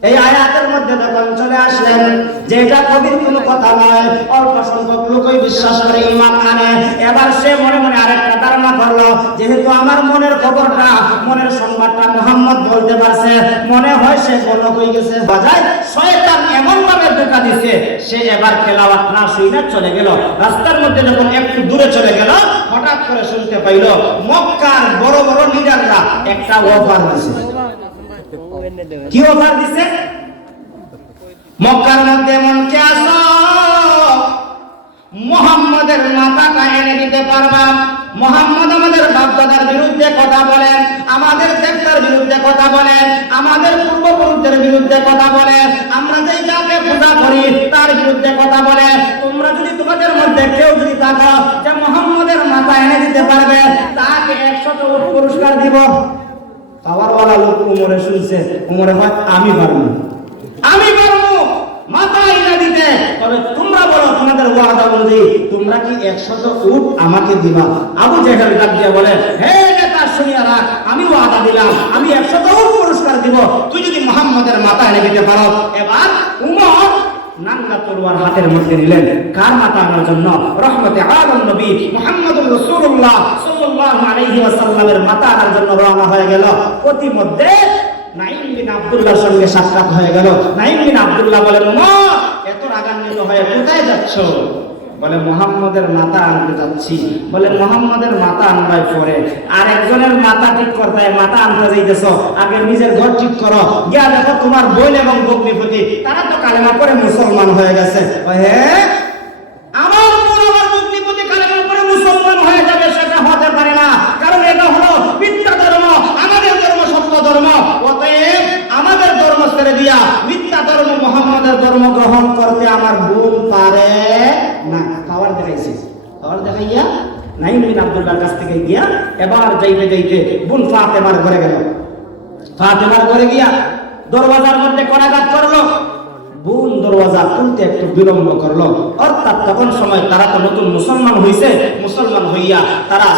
এই আয়াতের মধ্যে যখন চলে আসলেন, যেটা কবির কোনো কথা নয়, অল্প সংখ্যক লোকই বিশ্বাস করে ঈমান আনে। এবার সে মনে মনে আরেকটা ধারণা করলো, যেহেতু আমার মনের খবরটা, মনের সংবাদটা মুহাম্মদ বলতে পারছে, মনে হয় সে গলক হয়ে গেছে। বাজায় শয়তান এমন ভাবে ধোঁকা দিছে, সে এবার তেলাওয়াত না শুনে চলে গেল। রাস্তার মধ্যে যখন একটু দূরে চলে গেল, হঠাৎ করে শুনতে পাইল মক্কার বড় বড় লিডাররা একটা অফার দিছে। কি অফার দিছে? মক্কার মধ্যে এমন কে আছো মুহাম্মাদের মাথাটা এনে দিতে পারবা? মুহাম্মদ আমাদের বাপদাদার বিরুদ্ধে কথা বলেন, আমাদের দেবতার বিরুদ্ধে কথা বলেন, আমাদের পূর্বপুরুষদের বিরুদ্ধে কথা বলেন, আমরা যেই যাকে পূজা করি তার বিরুদ্ধে কথা বলে। তোমরা যদি তোমাদের মধ্যে কেউ যদি থাকো যে মুহাম্মদের মাথা এনে দিতে পারবে, তাকে 100 উট পুরস্কার দিব। পাওয়ারওয়ালা লোক উমরে শুনছে, উমরে হয় আমি পারবো, আমি পারবো মাথা এনে দিতে। তবে তোমরা বলো তোমাদের ওয়াদা অনুযায়ী তোমরা কি 100 উট আমাকে দিবা? আবু জেহেল ডাক দিয়ে বলে, হে নেতা শুনিয়া রাখ, আমি ওয়াদা দিলাম, আমি 100 উট পুরস্কার দিব তুই যদি মুহাম্মদের মাথা এনে দিতে পারো। এবার উমর নাঙ্গা তলোয়ার হাতের মধ্যে নিলেন। কার মাথা আনার জন্য? রহমতে আলম নবী মুহাম্মদুর রাসূলুল্লাহ সাল্লাল্লাহু আলাইহি ওয়াসাল্লামের মাথা আনার জন্য রওনা হয়ে গেল। প্রতিমধ্যে নাঈম বিন আব্দুল্লাহর সঙ্গে সাক্ষাৎ হয়ে গেল। নাঈম বিন আব্দুল্লাহ বলেন, ওমর এত রাগান্বিত হয়ে কোথায় যাচ্ছ? বলে মুহাম্মদের মাথা আনতে যাচ্ছি। বলে মুহাম্মদের মাথা আনবাই পরে আর একজনের মাথা ঠিক করতে, মাথা আনতে যাইতেছ, আগে নিজের ঘর ঠিক করো, গিয়া দেখো তোমার বোন এবং ভগ্নিপতি তারা তো কালেমা পড়ে মুসলমান হয়ে গেছে। আমার বোন আমার ভগ্নিপতি কালেমা পড়ে মুসলমান হয়ে যাবে, সেটা হতে পারে না, কারণ এটা হলো মিথ্যা ধর্ম, আমাদের ধর্ম সত্য ধর্ম। অতএব আমাদের ধর্ম ছেড়ে দিয়া মিথ্যা ধর্ম মুহাম্মদের ধর্ম গ্রহণ করতে আমার বোন পারে না। পাওয়ার দেখাইছে, পাওয়ার দেখাইয়া নাঈম বিন আব্দুল্লাহর কাছ থেকে গিয়া এবার যাইতে যাইতে বোন ফাতেমার ঘরে গেল। ফাতেমার ঘরে গিয়া দরওয়াজার মধ্যে কড়াঘাত করলো। বোন দরওয়াজা খুলতে একটু বিলম্ব করলো। অর্থাৎ তখন সময় তারা তো নতুন মুসলমান হইছে, মুসলমান হইয়া তারা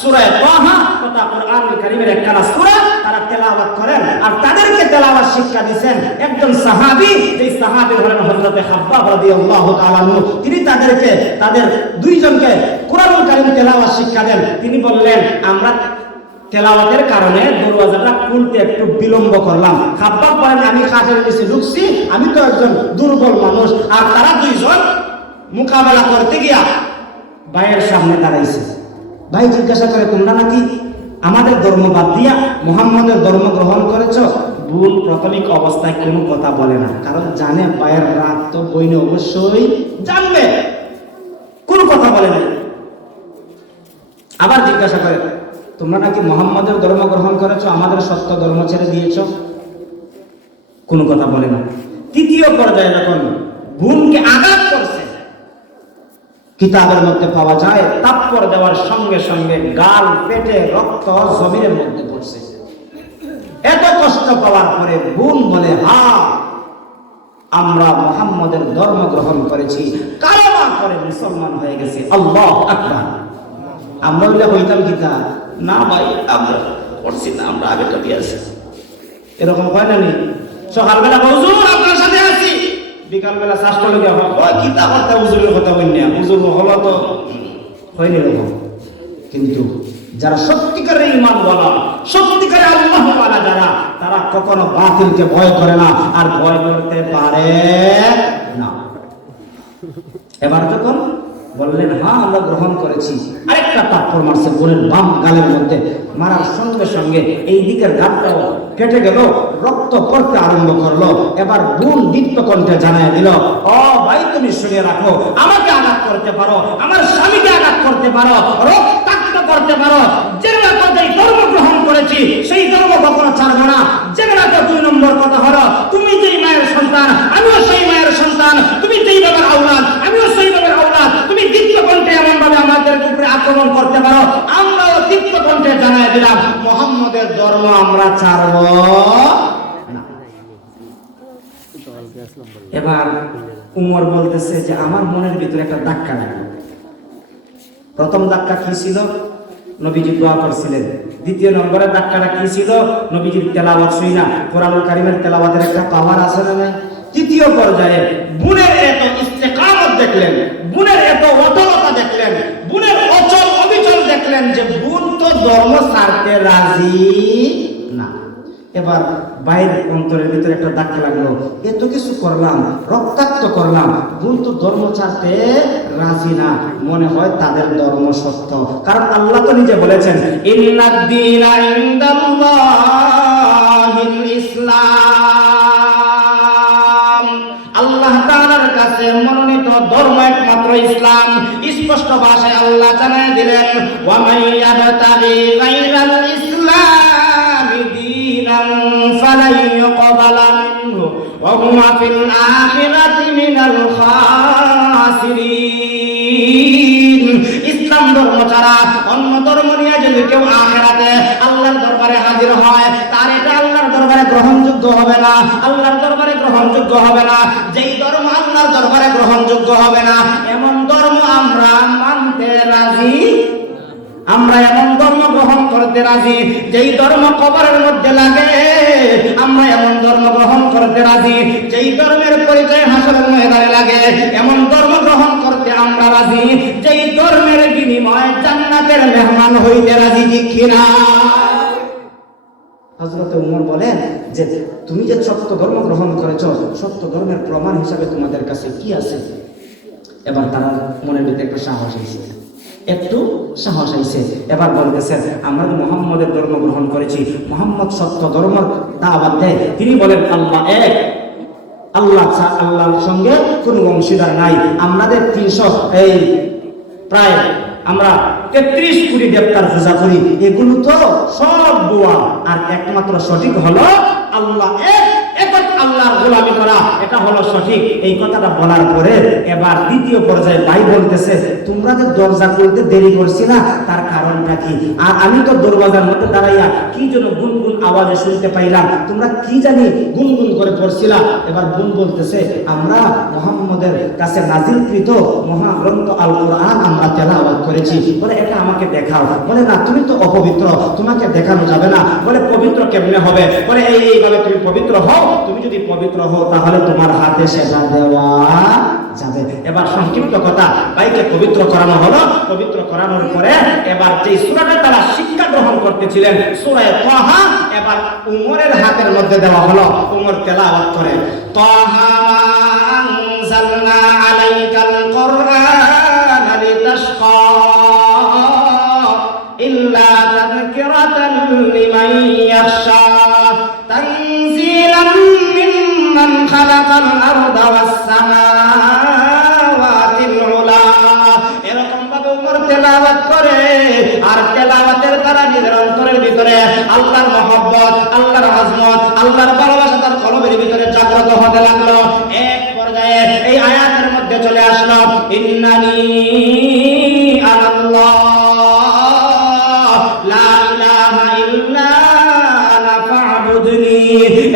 সূরা তাহা তথা কুরআনুল কারীমের একখানা সূরা তারা তেলাওয়াত করেন, আর তাদেরকে তেলাওয়াত শিক্ষা দিবেন একজন সাহাবী, যেই সাহাবী হলেন হযরত খাব্বাব রাদিয়াল্লাহু তাআলা আনহু। তিনি তাদের দুইজনকে কুরআনুল কারীম তেলাওয়াত শিক্ষা দেন। তিনি বললেন, আমরা তেলাওয়াতের কারণে দরওয়াজাটা খুলতে একটু বিলম্ব করলাম। খাব্বাব বলেন, আমি কাজের নিচে ঢুকছি, আমি তো একজন দুর্বল মানুষ, আর তারা দুইজন মোকাবেলা করতে গিয়া ভাইয়ের সামনে দাঁড়াইছে। ভাই জিজ্ঞাসা করে, তোমরা নাকি আমাদের ধর্ম বাদ দিয়া মুহাম্মদের ধর্ম গ্রহণ করেছ? বোন প্রাথমিক অবস্থায় কোনো কথা বলে না, কারণ জানে ভাইয়ের রাগ তো বইনে অবশ্যই জানবে, কোনো কথা বলে না। আবার জিজ্ঞাসা করে, তোমরা নাকি মুহাম্মদের ধর্ম গ্রহণ করেছো, আমাদের সত্য ধর্ম ছেড়ে দিয়েছো? কোনো কথা বলে না। তৃতীয় পর্যায়ে যখন বোনকে আঘাত করছে, কিতাবের মধ্যে পাওয়া যায় তাপ্পর দেওয়ার সঙ্গে সঙ্গে গাল পেটে রক্ত জমিনের মধ্যে পড়ছে। এত কষ্ট পাওয়ার পরে বোন বলে, হ্যাঁ আমরা মুহাম্মদের ধর্ম গ্রহণ করেছি, কালেমা করে মুসলমান হয়ে গেছি। আল্লাহু আকবার। আমরা বলে হইতাম কিতা? না ভাই আমরা পড়ছি না, আমরা আগেটা দিয়ে আছি। এরকম হয় না? সকালবেলা হুজুর আপনার সাথে আছি, বিকালবেলা শাস্ত্র লেগে কিতা কথা হুজুরের কথা বলি না, হুজুর হলো তো হয়নি এরকম। কিন্তু যারা সত্যিকারের ঈমান ওয়ালা, সত্যিকারের আল্লাহ ওয়ালা যারা, তারা কখনো বাতিলকে ভয় করে না, আর ভয় করতে পারে না। এবার যখন বললেন হ্যাঁ আমরা গ্রহণ করেছি, আরেকটা তাপ্পর মারছে বোনের বাম গালের মধ্যে। মারার সঙ্গে সঙ্গে এই দিকের গালটাও কেটে গেল, রক্ত পড়তে আরম্ভ করলো। এবার বোন দীপ্ত কণ্ঠে জানায় দিল, ও ভাই তুমি শুনে রাখো, আমাকে আঘাত করতে পারো, আমার স্বামীকে আঘাত করতে পারো, রক্তাক্ত করতে পারো, জেনে রাখো যে ধর্ম গ্রহণ করেছি সেই ধর্ম কখনো ছাড়বো না। জেনে রাখো 2 নম্বর কথা হলো, তুমি যেই মায়ের সন্তান আমিও সেই মায়ের সন্তান, তুমি যেই বাবার আওলাদ আমিও সেই বাবার আওলাদ। তুমি দীপ্ত কণ্ঠে এমন ভাবে আমাদের উপরে আক্রমণ করতে পারো, আমরাও দীপ্ত কণ্ঠে জানাই দিলাম মুহাম্মদের ধর্ম আমরা ছাড়ব না। এবার উমর বলতেছে যে আমার মনের ভিতরে একটা ধাক্কা লাগলো। প্রথম ধাক্কা কি ছিল? নবীজি দোয়া করছিলেন। দ্বিতীয় নম্বরের ধাক্কাটা কি ছিল? নবীজির তেলাওয়াত শুই না, কোরআনুল কারীমের তেলাওয়াতের একটা পাওয়ার আছে না নাই? তৃতীয় পর্যায়ে বোনের এত ইস্তেকামত দেখলেন, বোনের এত অটলতা দেখলেন, বোনের অচল অবিচল দেখলেন যে বোন তো ধর্ম ছাড়তে রাজি না। এবার বাইরের অন্তরের ভিতরে একটা ধাক্কা লাগলো, এত কিছু করলাম, রক্তাক্ত করলাম, বোন তো ধর্ম ছাড়তে রাজি না, মনে হয় তাদের ধর্ম সত্য। কারণ আল্লাহ তো নিজে বলেছেন ইন্নাদ দীনা ইনদাল্লাহিল ইসলাম, আল্লাহ তাআলার কাছে মনোনীত ধর্ম একমাত্র ইসলাম। স্পষ্ট ভাষায় আল্লাহ জানিয়ে দিলেন ওয়া মাইয়াবতাগি গায়রাল ইসলামি দীনান ফালান ইউকবালা মিনহু ওয়া হুয়া ফিল আখিরাতি মিনাল খাসিরিন। ইসলাম ধর্ম ছাড়া অন্য ধর্ম নিয়ে যদি কেউ আখিরাতে আল্লাহর দরবারে হাজির হয়, তার এটা আল্লাহর দরবারে গ্রহণযোগ্য হবে না, আল্লাহর দরবারে গ্রহণযোগ্য হবে না। যেই ধর্ম আল্লাহর দরবারে গ্রহণযোগ্য হবে না, এমন ধর্ম আমরা মানতে রাজি, আমরা এমন ধর্ম গ্রহণ করতে রাজি যেই ধর্ম কবরের মধ্যে লাগে, আমরা এমন ধর্ম গ্রহণ করতে রাজি যেই ধর্মের পরিচয় হাসরের ময়দানে লাগে, এমন ধর্ম গ্রহণ করতে আমরা রাজি যেই ধর্মের বিনিময়ে জান্নাতের মেহমান হইতে রাজি। ঠিক কিনা? হযরত ওমর বলেন যে তুমি যে সত্য ধর্ম গ্রহণ করেছো, সত্য ধর্মের প্রমাণ হিসাবে তোমাদের কাছে কি আছে? এবার তারা মনের ভিতরে একটা সাহস হয়েছে, একটু সাহস আইছে। এবার বলতেছেন আমরা মুহাম্মদের ধর্ম গ্রহণ করেছি, মুহাম্মদ সত্য ধর্মের দাওয়াত দেয়। তিনি বলেন আল্লাহ এক, আল্লাহর সঙ্গে কোনো অংশীদার নাই। আমাদের 300 প্রায় আমরা 33 কোটি দেবতার পূজা করি, এগুলো তো সব বুয়া, আর একমাত্র সঠিক হলো আল্লাহ এক, একক আল্লাহর গোলামি করা, এটা হলো সঠিক। এই কথাটা বলার পরে এবার দ্বিতীয় পর্যায়ে ভাই বলতেছে তোমরা যে দরজা খুলতে দেরি করছি না, তার কারণটা কি? আর আমি তো দরজার মধ্যে দাঁড়াইয়া কি যেন গুনগুন আওয়াজে শুনতে পাইলাম, তোমরা কি জানি গুনগুন করে পড়ছিলা। এবার বোন বলতেছে আমরা মুহাম্মদের কাছে নাজিলকৃত মহাগ্রন্থ আল কোরআন আমরা তেলাওয়াত করেছি। বলে এটা আমাকে দেখাও। বলে না, তুমি তো অপবিত্র, তোমাকে দেখানো যাবে না। বলে পবিত্র কেমনে হবে? বলে এইভাবে তুমি পবিত্র হও, তুমি যদি পবিত্র হও তাহলে তোমার হাতে সেটা দেওয়া যাবে। এবার সংক্ষিপ্ত কথা, ভাইকে পবিত্র করানো হলো। পবিত্র করানোর পরে এবার যে সূরাটা তারা শিক্ষা গ্রহণ করতেছিলেন, সূরা তাহা, এবার উমরের হাতের মধ্যে দেওয়া হলো। উমর তেলাওয়াত করে তাহা আনজালনা আলাইকাল কুরআন লিতাশকা ইল্লা তাযকিরাতান লিমান ইয়াখশা তানজিলাম মিম্মান খালাকাল আরদা ওয়াস সামাওয়াতিল উলা। এরকম ভাবে উমর তেলাওয়াত করে, আর তেলাওয়াতের দ্বারা নিজের অন্তরের ভিতরে আল্লাহর মহব্বত, আল্লাহর আজমত, আল্লাহর ভালোবাসা তার কলবের ভিতরে জাগ্রত হতে লাগলো। এক পর্যায়ে এই আয়াতের মধ্যে চলে আসলো ইন্নানি আনাল্লাহ লা ইলাহা ইল্লা আনা ফা'বুদনি।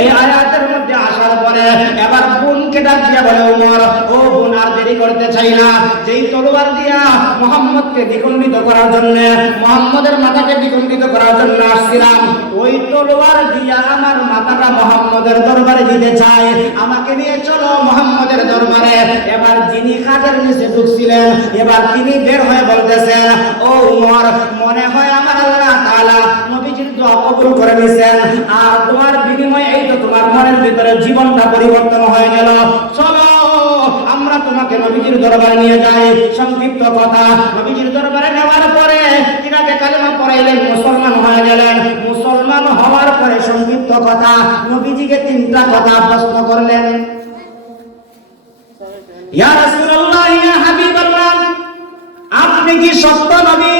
এই আয়াতের মধ্যে আসার পরে এবার বোনকে ডাক দিয়া বলে ওমর, ও বোন আর দেরি করতে চাই না, যেই তলোয়ার দিয়া মুহাম্মদকে দ্বিখণ্ডিত করার জন্য, মুহাম্মদের মাথাকে দ্বিখণ্ডিত করার জন্য আসছিলাম, ওই তলোয়ার দিয়া আমার মাথাটা মুহাম্মদের দরবারে দিতে চাই, আমাকে নিয়ে চলো মুহাম্মদের দরবারে। এবার যিনি খাটের নিচে ঢুকছিলেন, এবার তিনি বের হয়ে বলতেছেন, ও ওমর, মনে হয় আমার আল্লাহ তাআলা নবীজির দোয়া কবুল করে নিয়েছেন, আর তোমার বিনিময়ে এই তো তোমার মনের ভিতরে জীবনটা পরিবর্তন হয়ে গেল, চলো আমরা তোমাকে নবীজির দরবারে নিয়ে যাই। সংক্ষিপ্ত কথা, নবীজির দরবারে নেওয়ার পরে তিনাকে কালেমা পড়াইলেন, মুসলমান হয়ে গেলেন। মুসলমান হওয়ার পরে সংক্ষিপ্ত কথা, নবীজিকে 3টা কথা প্রশ্ন করলেন, ইয়া রাসূলুল্লাহ, ইয়া হাবিবাল্লাহ, আপনি কি সত্য নবী?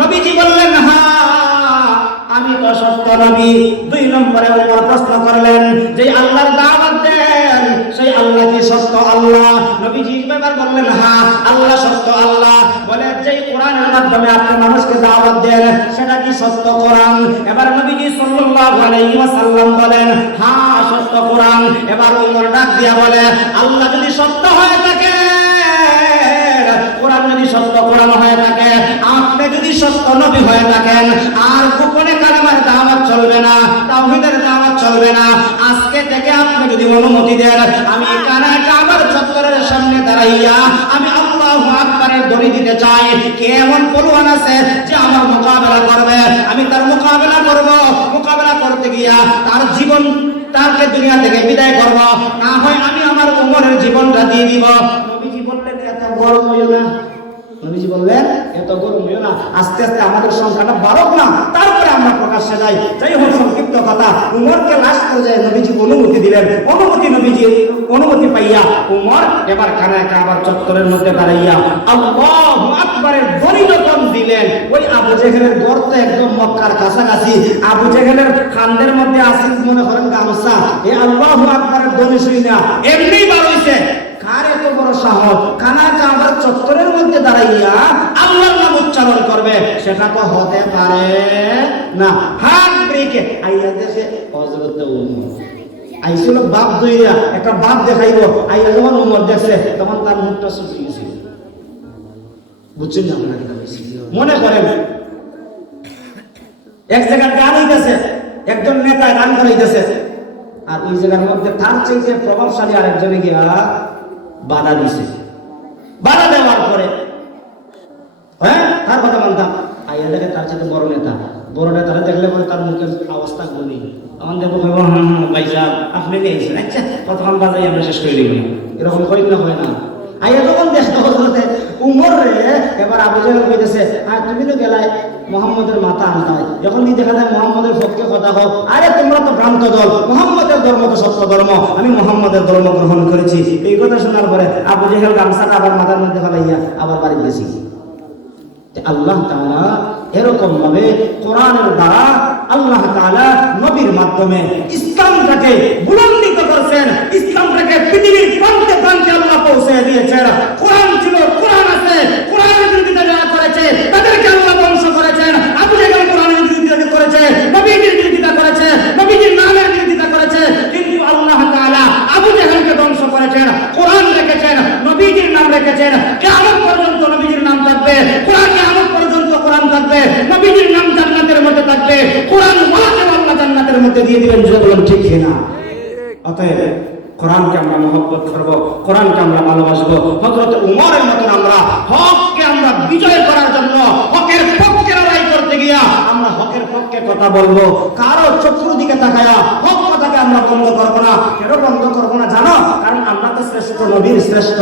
নবীজি বললেন হ্যাঁ, আমি তো সত্য নবী। 2 নম্বরে ওমর প্রশ্ন করলেন যে আল্লাহর দাওয়াত দেন, সেই আল্লাহ কি সত্য আল্লাহ? নবীজি এবার বললেন হ্যাঁ, আল্লাহ সত্য আল্লাহ। বলে যে কোরআনের মাধ্যমে আপনি মানুষকে দাওয়াত দেন, সেটা কি সত্য কোরআন? এবার নবীজি সাল্লাল্লাহু আলাইহি ওয়াসাল্লাম বলেন হ্যাঁ, সত্য কোরআন। এবার ওমর ডাক দিয়া বলে আল্লাহ যদি সত্য হয়ে থাকে, কোরআন যদি সত্য কোরআন হয়ে থাকে, আপনি যদি সত্য নবী হয়ে থাকেন আর গোপনে কালেমার দাওয়াত চলবে না, তাওহীদের দাওয়াত চলবে না। আজকে থেকে আপনি যদি অনুমতি দেন, আমি কাবার চত্বরের সামনে দাঁড়াইয়া আমি আল্লাহু আকবারের ধ্বনি দিতে চাই। কে এমন পলওয়ান আছে যে আমার মোকাবেলা করবে? আমি তার মোকাবেলা করব। মোকাবেলা করতে গিয়া তার জীবন তাকে দুনিয়া থেকে বিদায় করব, না হয় আমি আমার উমরের জীবনটা দিয়ে দিব। নবীজি বললেন এত গরম হইও না, নবীজি বললেন এত গরম হইও না, আস্তে আস্তে আমাদের সংখ্যাটা বাড়ুক না, তারপরে আমরা প্রকাশ্যে যাই। যাই হোক, সংক্ষিপ্ত কথা, উমরকে লাস্ট পর্যায়ে নবীজি অনুমতি দিলেন। নবীজি অনুমতি পাইয়া উমর এবার কাবার চত্বরের মধ্যে দাঁড়াইয়া আল্লাহু আকবারের ধ্বনি যখন দিলেন, ওই আবু জেহেলের গর্ত একদম মক্কার কাছাকাছি, আবু জেহেলের খান্দের মধ্যে আসিল মনে করেন গামছা, এই আল্লাহু আকবারের ধ্বনি শুই না এমনি বার হইছে। কার এত বড় সাহস কাবার চত্বরের মধ্যে দাঁড়াইয়া আল্লাহর নাম উচ্চারণ করবে? সেটা তো হতে পারে না। হাত ব্রেকে আইয়া দেখে হযরত উমর আইছিল বাপ দইরা, একটা বাপ দেখাইবো। আইয়া যখন উমর দেখছে তখন তার মুখটা শুকিয়ে গেছে। বুঝছেন না আপনারা? মনে করেন এক জায়গায় গান হইতেছে, একজন নেতা গান করাইতেছে, আর ওই জায়গার মধ্যে তার চাইতে প্রভাবশালী আরেকজনে গিয়া বাধা দিছে। বাধা দেওয়ার পরে হ্যাঁ তার কথা মানতাম, আইয়া দেখে তার চাইতে বড় নেতারা দেখলে পরে তার মুখের অবস্থা গুলি তখন দেখবো ভাই সাহেব আপনি নিয়েছেন, আচ্ছা কতক্ষণ বাজাই আমরা শেষ করে দিব, এরকম করি না হয় না। আইয়া তখন দেখতে হতে উমর রে এবার আবু জেহেল কইতেছে, আর তুমি তো গেলাই মুহাম্মদের মাথা আনতাই, যখন দেখা যায় মুহাম্মদের পক্ষে কথা হোক, আরে তোমরা তো ভ্রান্ত দল, মুহাম্মদের ধর্ম তো সত্য ধর্ম, আমি মুহাম্মদের ধর্ম গ্রহণ করেছি। এই কথা শোনার পরে আবু জেহেল গামছাটা আবার মাথার মধ্যে ফেলাইয়া আবার বাড়ি গেছি। আল্লাহ তাআলা এরকম ভাবে কোরআনের দ্বারা আল্লাহ তাআলা নবীর মাধ্যমে ইসলামটাকে বুলন্দিত করেছেন, ইসলামটাকে পৃথিবীর প্রান্তে প্রান্তে আল্লাহ পৌঁছে দিয়েছেন। কোরআন ছিল, কোরআন আছে, কোরআনের বিরোধিতা যারা করেছে তাদেরকে আল্লাহ ধ্বংস করেছেন। আবু জেহেল কোরআনের বিরোধিতা করেছে, নবীজির বিরোধিতা করেছে, নবীজির নামের বিরোধিতা করেছে, কিন্তু আল্লাহ তাআলা আবু জেহেলকে ধ্বংস করেছেন, কোরআন রেখেছেন, নবীজির নাম রেখেছেন। কিয়ামত পর্যন্ত নবীজির নাম থাকবে, কোরআন কিয়ামত পর্যন্ত কোরআন থাকবে, নবীজির নাম জান্নাতের মধ্যে থাকবে, কোরআন ওয়াকে আল্লাহ জান্নাতের মধ্যে দিয়ে দিবেন। যদি বলেন ঠিক কিনা? অতএব কোরআনকে আমরা মহব্বত করব, কোরআনকে আমরা ভালোবাসবো। হযরত উমরের মতন আমরা হককে আমরা বিজয় করার জন্য হকের পক্ষে লড়াই করতে গিয়া আমরা হকের পক্ষে কথা বলবো। কারো চক্ষুর দিকে তাকায়া হক কথাকে আমরা বন্ধ করব না। কেন বন্ধ করব না জানো? কারণ আমরা তো শ্রেষ্ঠ নবীর শ্রেষ্ঠ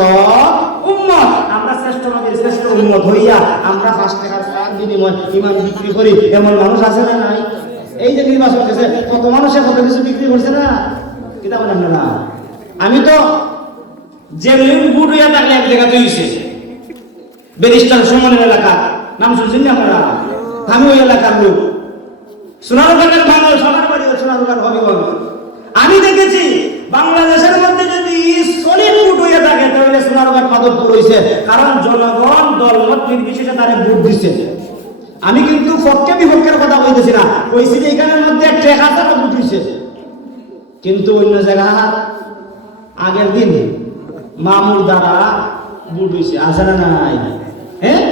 উম্মত, আমরা শ্রেষ্ঠ নবীর শ্রেষ্ঠ উম্মত হইয়া আমরা 5 টাকার চার বিনিময় ঈমান বিক্রি করি, এমন মানুষ আছে না নাই? এই যে নির্বাচন হয়েছে, কত মানুষে কত কিছু বিক্রি করছে না, কিতা বলেন না? আমি তো যে বুট হইয়া থাকলে এক জায়গা তৈরিছে ব্যারিস্টার সুমনের এলাকা, নাম শুনছেন না আপনারা? আমি ওই এলাকার লোক, সোনারগাঁয়ের মানুষ, সবার বাড়ি সোনারগাঁ হবিগঞ্জ। আমি দেখেছি বাংলাদেশের মধ্যে যদি সলিড বুট হইয়া থাকে তাহলে সোনারগাঁ মাধবপুর হইছে, কারণ জনগণ দলমত নির্বিশেষে তারে ভোট দিচ্ছে। আমি কিন্তু পক্ষে বিপক্ষের কথা কইতেছি না, কইছি যে এখানের মধ্যে টেকা টাকা বুট হইছে, কিন্তু অন্য জায়গা আগের দিন মামুর দ্বারা বুট হইছে, আছে না নাই? হ্যাঁ,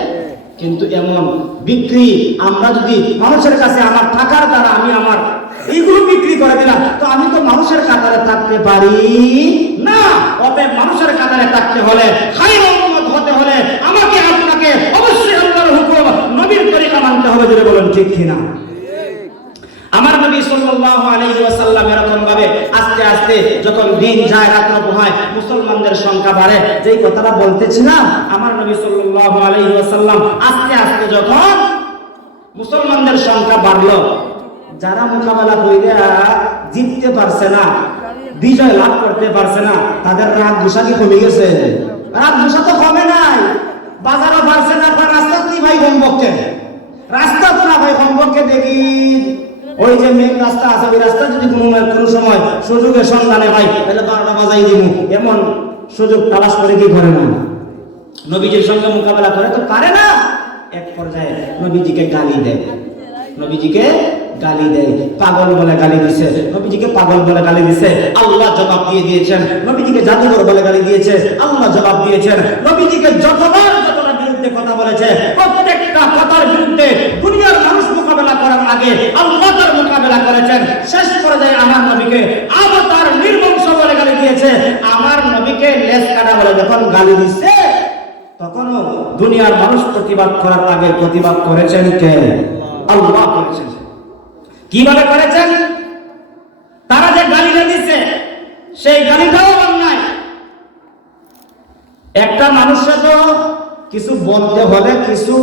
কিন্তু এমন বিক্রি আমরা যদি মানুষের কাছে আমার টাকার দ্বারা আমি আমার এইগুলো বিক্রি করে দিলাম, তো আমি তো মানুষের কাতারে থাকতে পারি না। অতএব মানুষের কাতারে থাকতে হলে, খায়রুল উম্মত হতে হলে আমাকে আপনাকে অবশ্যই আল্লাহর হুকুম, নবীর তরিকা মানতে হবে। যদি বলেন ঠিক কিনা? আমার নবী সাল্লাল্লাহু আলাইহি ওয়াসাল্লাম এরকম ভাবে আস্তে আস্তে যখন দিন যায়, রাত্র পোহায়, মুসলমানদের সংখ্যা বাড়ে। যেই কথাটা বলতেছিলাম, আমার নবী সাল্লাল্লাহু আলাইহি ওয়াসাল্লাম আস্তে আস্তে যখন মুসলমানদের সংখ্যা বাড়লো, যারা মোকাবেলা কইরা জিততে পারছে না, বিজয় লাভ করতে পারছে না, তাদের রাগ গুসা কি কমে গেছে? রাগ গুসা তো কমে নাই। বাজারও পারছে না, রাস্তা কি ভাই কমপক্ষে, রাস্তা তো না ভাই কমপক্ষে দেখি ওই যে মেন রাস্তা আছে, ওই রাস্তা যদি কোনো সময় সুযোগের সন্ধানে ভাই তাহলে 12টা বাজাই দিব, এমন সুযোগ তালাশ করে কি করে না? নবীজির সঙ্গে মোকাবেলা করে তো পারে না। এক পর্যায়ে নবীজিকে গালি দেয়, নবীজিকে গালি দেয়, পাগল বলে গালি দিছে, নবীজিকে পাগল বলে গালি দিছে, আল্লাহ জবাব দিয়ে দিয়েছেন। নবীজিকে জাদুঘর বলে গালি দিয়েছে, আল্লাহ জবাব দিয়েছেন। নবীজিকে যতবার বিরুদ্ধে কথা বলেছে, প্রত্যেকটা কথার বিরুদ্ধে আগে আল্লাহ তার মোকাবেলা করেছেন। শেষ পর্যায়ে আমার নবীকে আবার তার নির্বংশ বলে গালি দিয়েছে। আমার নবীকে লেজ কাটা বলে যখন গালি দিচ্ছে, তখনও দুনিয়ার মানুষ প্রতিবাদ করার আগে প্রতিবাদ করেছেন কে? আল্লাহ করেছেন। কিভাবে করেছেন? তারা যে গালিটা দিচ্ছে সেই গালিটাও অন্যায়। একটা মানুষের তো কিছু বলতে হলে কিছু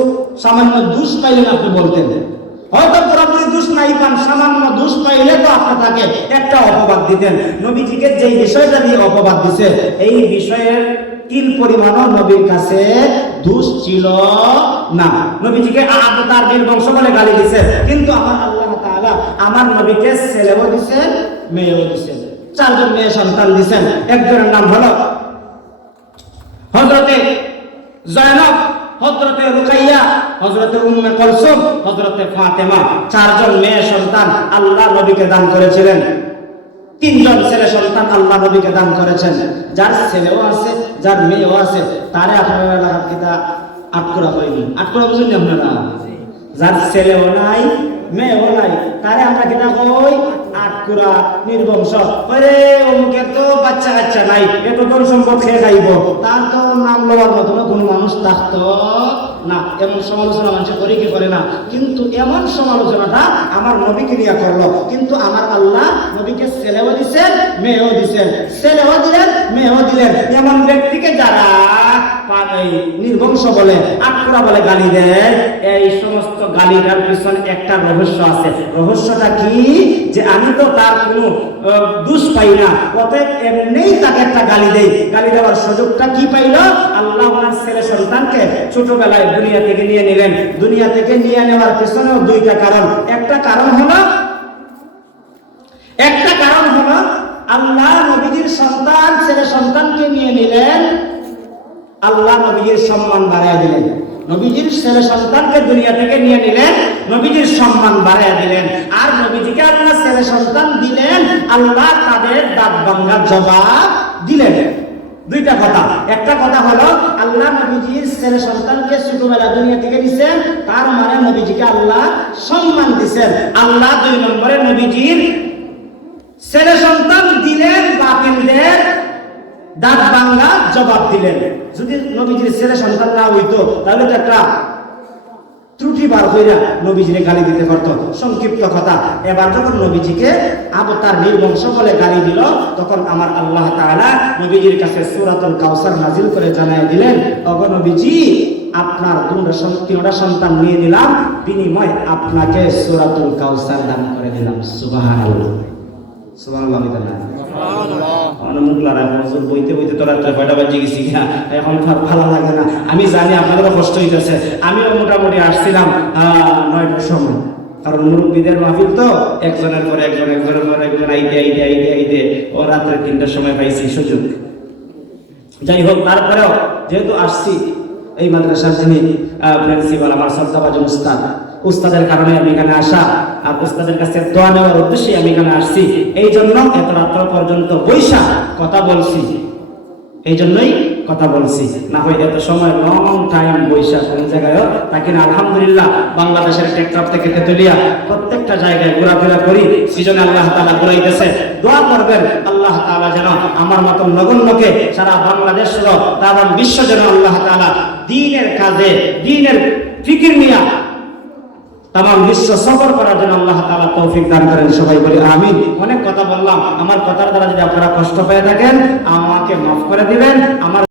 সামান্য দোষ পাইলেন আপনি বলতেন, হয়তো পুরোপুরি দোষ নাই পান, সামান্য দোষ পাইলে তো আপনি তাকে একটা অপবাদ দিতেন। নবীজিকে যে বিষয়টা দিয়ে অপবাদ দিছে এই বিষয়ের তিল পরিমাণও নবীর কাছে দোষ ছিল না। নবীজিকে তার বংশ বলে গালি দিছে, কিন্তু আমার আল্লাহ তাআলা আমার নবীকে ছেলেও দিছেন মেয়েও দিছেন, 4 জন মেয়ে সন্তান দিছেন। একজনের নাম হলো হযরতে জয়নব, হযরতে রুকাইয়া, হযরতে উম্মে কুলসুম, হযরতে ফাতেমা। 4 জন মেয়ে সন্তান আল্লাহ নবীকে দান করেছিলেন। 3 জন ছেলে সন্তান আল্লাহ নবীকে দান করেছেন। যার ছেলেও আছে যার মেয়েও আছে তারে আপনারা এলাকার কিতা আটকরা হয়নি। আটকরা বুঝুন আপনারা? যার ছেলেও নাই মেয়েও নাই তারে আমরা কিতা কই? আটকুরা, নির্বংশ। ওরে অমুকে তো বাচ্চা কাচ্চা নাই, এত ধন সম্পদ খেয়ে খাইব, তার তো নাম লওয়ার মতো কোনো মানুষ থাকতো না। এমন সমালোচনা মানুষ করে কি করে না, কিন্তু এমন সমালোচনাটা আমার নবীকে নিয়ে করলো। কিন্তু আমার আল্লাহ নবীকে ছেলেও দিছেন মেয়েও দিছেন, ছেলেও দিলেন মেয়েও দিলেন। এমন ব্যক্তিকে যারা নির্বংশ বলে, আটকুরা বলে গালি দেয়, এই সমস্ত গালিটার পিছনে একটা রহস্য আছে। রহস্যটা কি? যে আমি তো তার কোনো দোষ পাই না, অতএব এমনিই তাকে একটা গালি দেই। গালি দেওয়ার সুযোগটা কি পাইল? আল্লাহ ওনার ছেলে সন্তানকে ছোটবেলায় দুনিয়া থেকে নিয়ে নিলেন। দুনিয়া থেকে নিয়ে নেওয়ার পেছনেও 2টা কারণ। একটা কারণ হলো আল্লাহ নবীজির সন্তান ছেলে সন্তানকে নিয়ে নিলেন, আল্লাহ নবীজির সম্মান বাড়ায় দিলেন। নবীজির ছেলে সন্তানকে দুনিয়া থেকে নিয়ে নিলেন, নবীজির সম্মান বাড়ায় দিলেন। আর নবীজিকে আল্লাহ ছেলে সন্তান দিলেন, আল্লাহ তাদের দাঁত ভাঙার জবাব দিলেন। 2টা কথা। একটা কথা হলো আল্লাহ নবীজির ছেলে সন্তানকে ছোটবেলা দুনিয়া থেকে দিয়েছেন, তার মানে নবীজিকে আল্লাহ সম্মান দিয়েছেন। আল্লাহ 2 নম্বরে নবীজির ছেলে সন্তান দিলেন, বাতিলদের দাঁত ভাঙা জবাব দিলেন। যদি নবীজির ছেলে সন্তান না হইতো তাহলে তো একটা ত্রুটি বার হইয়া নবীজিরে গালি দিতে পারত। সংক্ষিপ্ত কথা, এবার যখন নবীজিকে আবু তার নির্বংশ বলে গালি দিল, তখন আমার আল্লাহ তাআলা নবীজির কাছে সূরাতুল কাউসার নাজিল করে জানায় দিলেন, ওগো নবীজি, আপনার 3টা সন্তান নিয়ে নিলাম, বিনিময় আপনাকে সূরাতুল কাউসার দান করে দিলাম। সুবহানাল্লাহ, সুবহানাল্লাহ। বইতে বইতে তো রাত্রে 5টা বাজে গেছি, এখন ভালো লাগে না। আমি জানি আপনাদেরও কষ্ট হইতেছে। আমিও মোটামুটি আসছিলাম 9টার সময়, কারণ মুরব্বীদের মাহফিল তো একজনের পর একজন আইতে ও রাত্রে 3টার সময় পাইছি সুযোগ। যাই হোক, তারপরেও যেহেতু আসছি, এই মাদ্রাসার যিনি প্রিন্সিপাল আমার শ্রদ্ধাভাজন উস্তাদের কারণে আমি এখানে আসা, আর উস্তাদের কাছে দোয়া নেওয়ার উদ্দেশ্যে আমি এখানে আসছি। এই জন্য এত রাত্র পর্যন্ত বৈশা কথা বলছি, এই জন্যই কথা বলছি। না হয় এত সময় লং টাইম বৈশা কোন জায়গায় তাকে না। আলহামদুলিল্লাহ, বাংলাদেশের টেকটপ থেকে তেতুলিয়া প্রত্যেকটা জায়গায় ঘোরাফেরা করি, সেজন্য আল্লাহ তাআলা ঘুরাইতেছে। দোয়া করবেন আল্লাহ তাআলা যেন আমার মতন নগণ্যকে সারা বাংলাদেশ সহ তামাম বিশ্ব যেন আল্লাহ তাআলা দ্বীনের কাজে, দ্বীনের ফিকির নিয়ে তামাম বিশ্ব সফর করার জন্য আল্লাহ তাআলা তৌফিক দান করেন। সবাই বলি আমিন। অনেক কথা বললাম, আমার কথার দ্বারা যদি আপনারা কষ্ট পেয়ে থাকেন আমাকে মাফ করে দিবেন। আমার